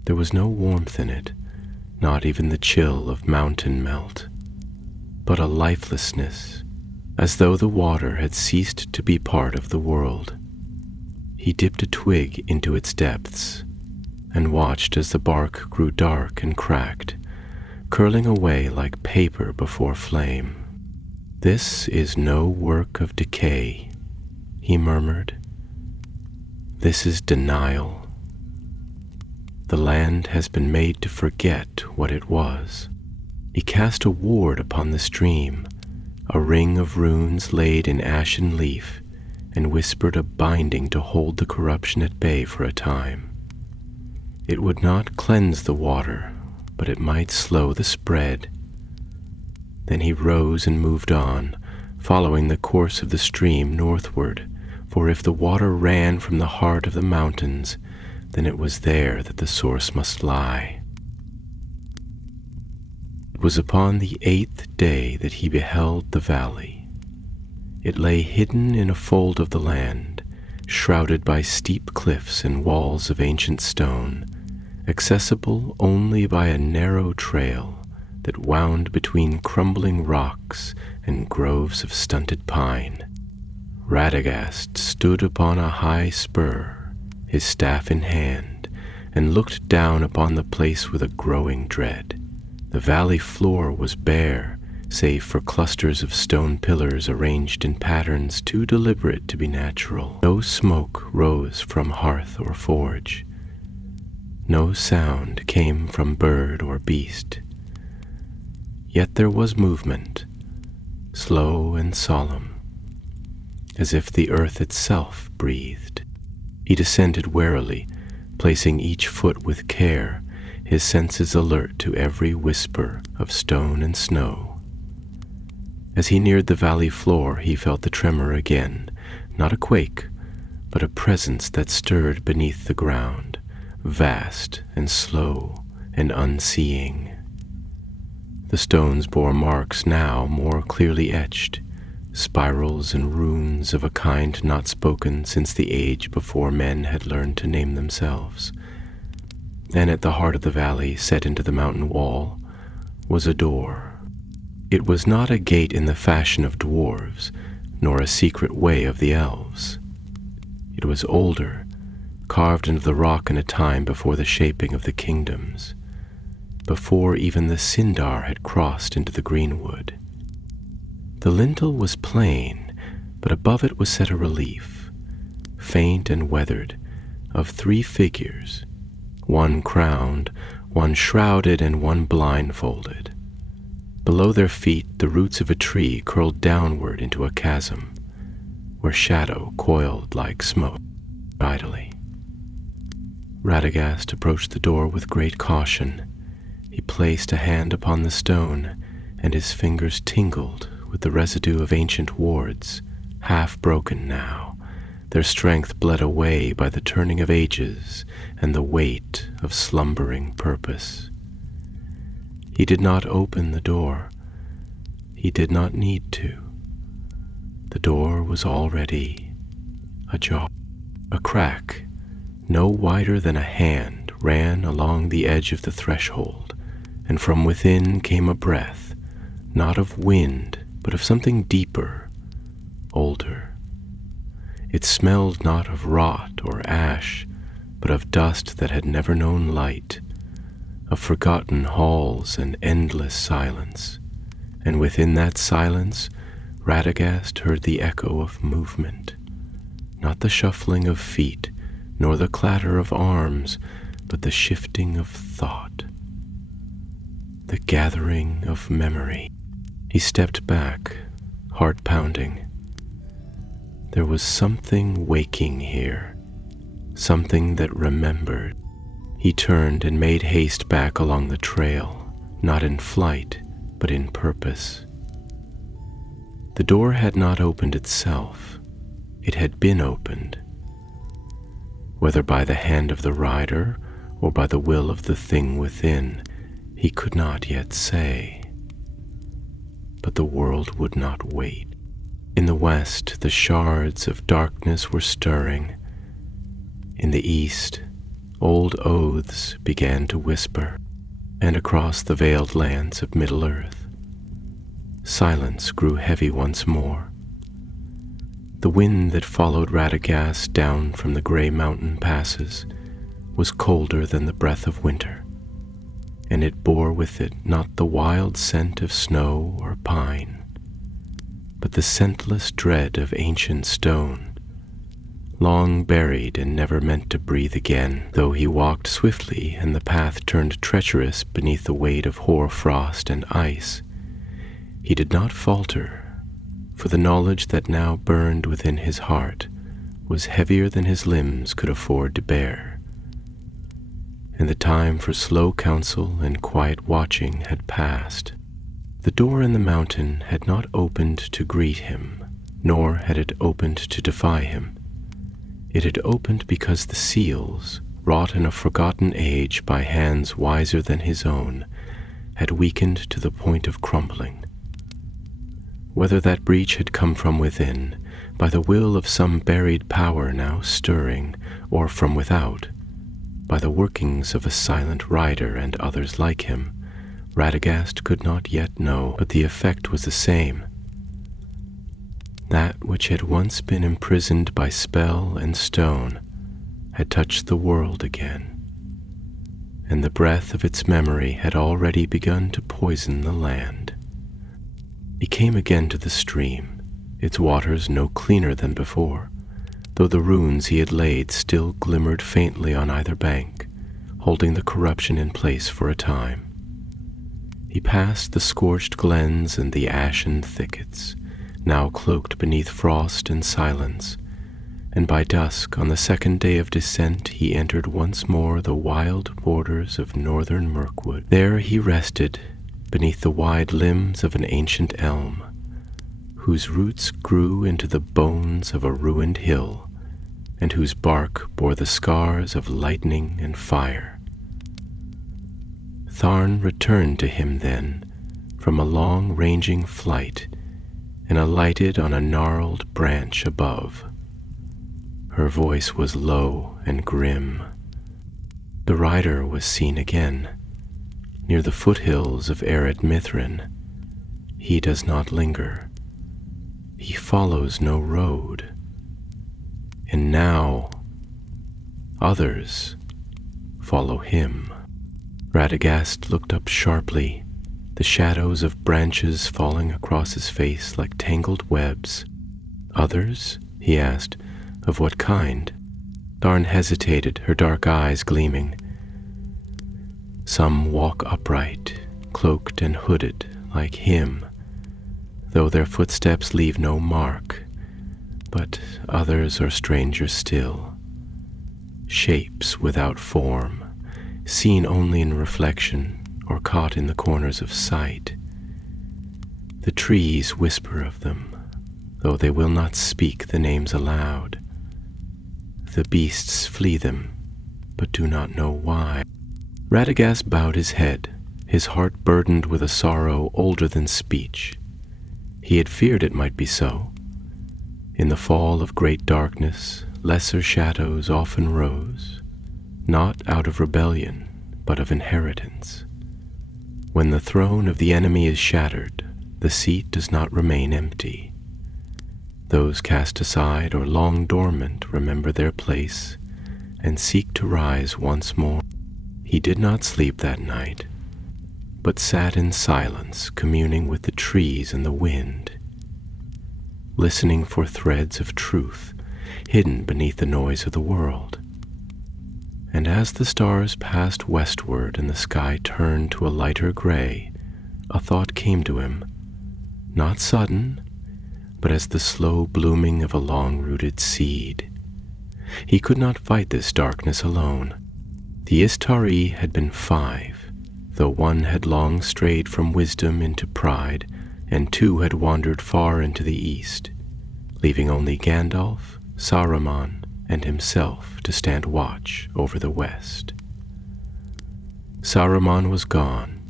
There was no warmth in it, not even the chill of mountain melt, but a lifelessness, as though the water had ceased to be part of the world. He dipped a twig into its depths, and watched as the bark grew dark and cracked, curling away like paper before flame. "This is no work of decay," he murmured. "This is denial. The land has been made to forget what it was." He cast a ward upon the stream, a ring of runes laid in ashen leaf, and whispered a binding to hold the corruption at bay for a time. It would not cleanse the water, but it might slow the spread. Then he rose and moved on, following the course of the stream northward, for if the water ran from the heart of the mountains, then it was there that the source must lie. It was upon the 8th day that he beheld the valley. It lay hidden in a fold of the land, shrouded by steep cliffs and walls of ancient stone, accessible only by a narrow trail that wound between crumbling rocks and groves of stunted pine. Radagast stood upon a high spur, his staff in hand, and looked down upon the place with a growing dread. The valley floor was bare, save for clusters of stone pillars arranged in patterns too deliberate to be natural. No smoke rose from hearth or forge. No sound came from bird or beast. Yet there was movement, slow and solemn, as if the earth itself breathed. He descended warily, placing each foot with care, his senses alert to every whisper of stone and snow. As he neared the valley floor, he felt the tremor again, not a quake, but a presence that stirred beneath the ground, vast and slow and unseeing. The stones bore marks now more clearly etched, spirals and runes of a kind not spoken since the age before men had learned to name themselves. And at the heart of the valley, set into the mountain wall, was a door. It was not a gate in the fashion of dwarves, nor a secret way of the elves. It was older, carved into the rock in a time before the shaping of the kingdoms, before even the Sindar had crossed into the greenwood. The lintel was plain, but above it was set a relief, faint and weathered, of 3 figures, one crowned, one shrouded, and one blindfolded. Below their feet, the roots of a tree curled downward into a chasm, where shadow coiled like smoke idly. Radagast approached the door with great caution. He placed a hand upon the stone, and his fingers tingled with the residue of ancient wards, half broken now, their strength bled away by the turning of ages and the weight of slumbering purpose. He did not open the door. He did not need to. The door was already ajar. A crack, no wider than a hand, ran along the edge of the threshold, and from within came a breath, not of wind, but of something deeper, older. It smelled not of rot or ash, but of dust that had never known light, of forgotten halls and endless silence, and within that silence Radagast heard the echo of movement, not the shuffling of feet, nor the clatter of arms, but the shifting of thought, the gathering of memory. He stepped back, heart pounding. There was something waking here, something that remembered. He turned and made haste back along the trail, not in flight, but in purpose. The door had not opened itself. It had been opened. Whether by the hand of the rider or by the will of the thing within, he could not yet say. But the world would not wait. In the west, the shards of darkness were stirring. In the east, old oaths began to whisper, and across the veiled lands of Middle-earth, silence grew heavy once more. The wind that followed Radagast down from the gray mountain passes was colder than the breath of winter, and it bore with it not the wild scent of snow or pine, but the scentless dread of ancient stone, long buried and never meant to breathe again. Though he walked swiftly and the path turned treacherous beneath the weight of hoar frost and ice, he did not falter, for the knowledge that now burned within his heart was heavier than his limbs could afford to bear. And the time for slow counsel and quiet watching had passed. The door in the mountain had not opened to greet him, nor had it opened to defy him. It had opened because the seals, wrought in a forgotten age by hands wiser than his own, had weakened to the point of crumbling. whether that breach had come from within, by the will of some buried power now stirring, or from without, by the workings of a silent rider and others like him, Radagast could not yet know, but the effect was the same. That which had once been imprisoned by spell and stone had touched the world again, and the breath of its memory had already begun to poison the land. He came again to the stream, its waters no cleaner than before, though the runes he had laid still glimmered faintly on either bank, holding the corruption in place for a time. He passed the scorched glens and the ashen thickets, now cloaked beneath frost and silence, and by dusk on the second day of descent he entered once more the wild borders of northern Mirkwood. There he rested beneath the wide limbs of an ancient elm, whose roots grew into the bones of a ruined hill, and whose bark bore the scars of lightning and fire. Tharn returned to him then from a long-ranging flight, and alighted on a gnarled branch above. Her voice was low and grim. The rider was seen again, near the foothills of arid Mithrin. He does not linger. He follows no road. And now, others follow him. Radagast looked up sharply, the shadows of branches falling across his face like tangled webs. Others? He asked. Of what kind? Tharn hesitated, her dark eyes gleaming. Some walk upright, cloaked and hooded, like him, though their footsteps leave no mark, but others are stranger still. Shapes without form, seen only in reflection or caught in the corners of sight. The trees whisper of them, though they will not speak the names aloud. The beasts flee them, but do not know why. Radagast bowed his head, his heart burdened with a sorrow older than speech. He had feared it might be so. In the fall of great darkness, lesser shadows often rose, not out of rebellion, but of inheritance. When the throne of the enemy is shattered, the seat does not remain empty. Those cast aside or long dormant remember their place and seek to rise once more. He did not sleep that night, but sat in silence, communing with the trees and the wind, listening for threads of truth hidden beneath the noise of the world. And as the stars passed westward and the sky turned to a lighter gray, a thought came to him, not sudden, but as the slow blooming of a long-rooted seed. He could not fight this darkness alone. The Istari had been 5, though one had long strayed from wisdom into pride, and 2 had wandered far into the east, leaving only Gandalf, Saruman, and himself to stand watch over the west. Saruman was gone,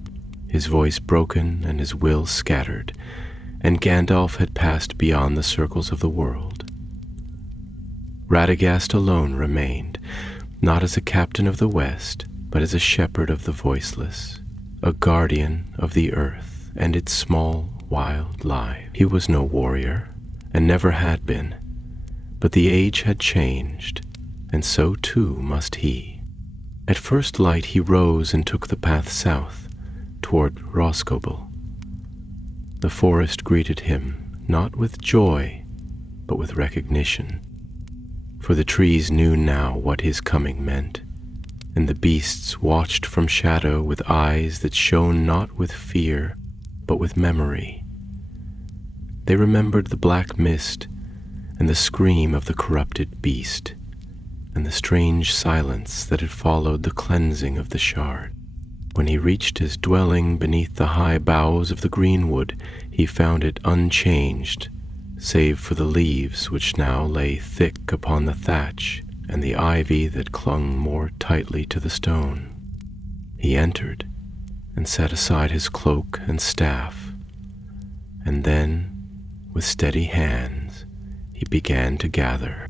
his voice broken and his will scattered, and Gandalf had passed beyond the circles of the world. Radagast alone remained, not as a captain of the West, but as a shepherd of the voiceless, a guardian of the earth and its small, wild life. He was no warrior, and never had been, but the age had changed, and so too must he. At first light he rose and took the path south, toward Roscoble. The forest greeted him, not with joy, but with recognition, for the trees knew now what his coming meant, and the beasts watched from shadow with eyes that shone not with fear, but with memory. They remembered the black mist, and the scream of the corrupted beast, and the strange silence that had followed the cleansing of the shard. When he reached his dwelling beneath the high boughs of the greenwood, he found it unchanged, save for the leaves which now lay thick upon the thatch and the ivy that clung more tightly to the stone. He entered and set aside his cloak and staff, and then, With steady hands, he began to gather.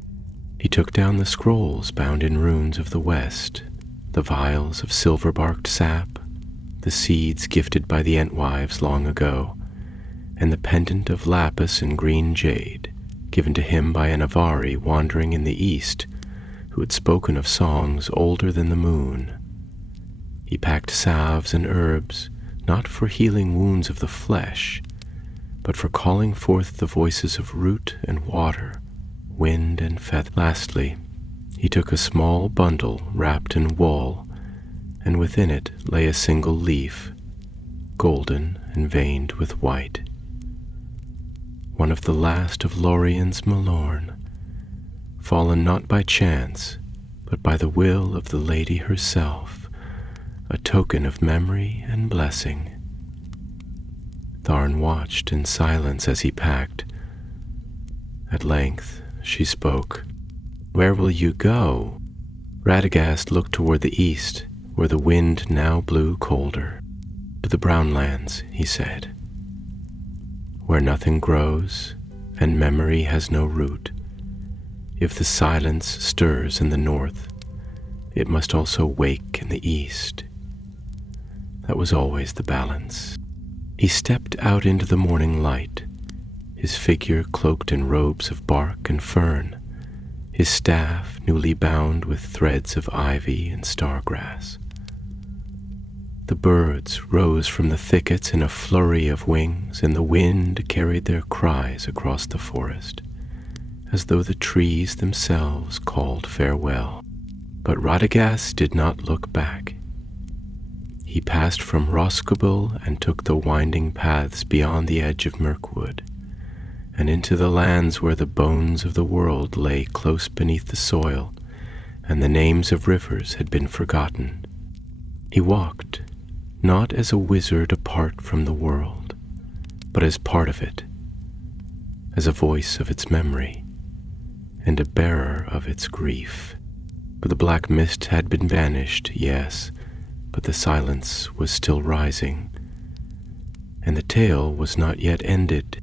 He took down the scrolls bound in runes of the West, the vials of silver-barked sap, the seeds gifted by the Entwives long ago, and the pendant of lapis and green jade given to him by an Avari wandering in the East who had spoken of songs older than the moon. He packed salves and herbs, not for healing wounds of the flesh, but for calling forth the voices of root and water, wind and feather. Lastly, he took a small bundle wrapped in wool, and within it lay a single leaf, golden and veined with white. One of the last of Lorien's Malorn, fallen not by chance, but by the will of the lady herself, a token of memory and blessing. Tharn watched in silence as he packed. At length she spoke. "Where will you go?" Radagast looked toward the east, where the wind now blew colder. "To the Brownlands," he said. "Where nothing grows, and memory has no root. If the silence stirs in the north, it must also wake in the east." That was always the balance. He stepped out into the morning light, his figure cloaked in robes of bark and fern, his staff newly bound with threads of ivy and stargrass. The birds rose from the thickets in a flurry of wings, and the wind carried their cries across the forest, as though the trees themselves called farewell. But Radagast did not look back. He passed from Roscobull and took the winding paths beyond the edge of Mirkwood, and into the lands where the bones of the world lay close beneath the soil, and the names of rivers had been forgotten. He walked, not as a wizard apart from the world, but as part of it, as a voice of its memory, and a bearer of its grief. For the black mist had been banished, yes, but the silence was still rising, and the tale was not yet ended.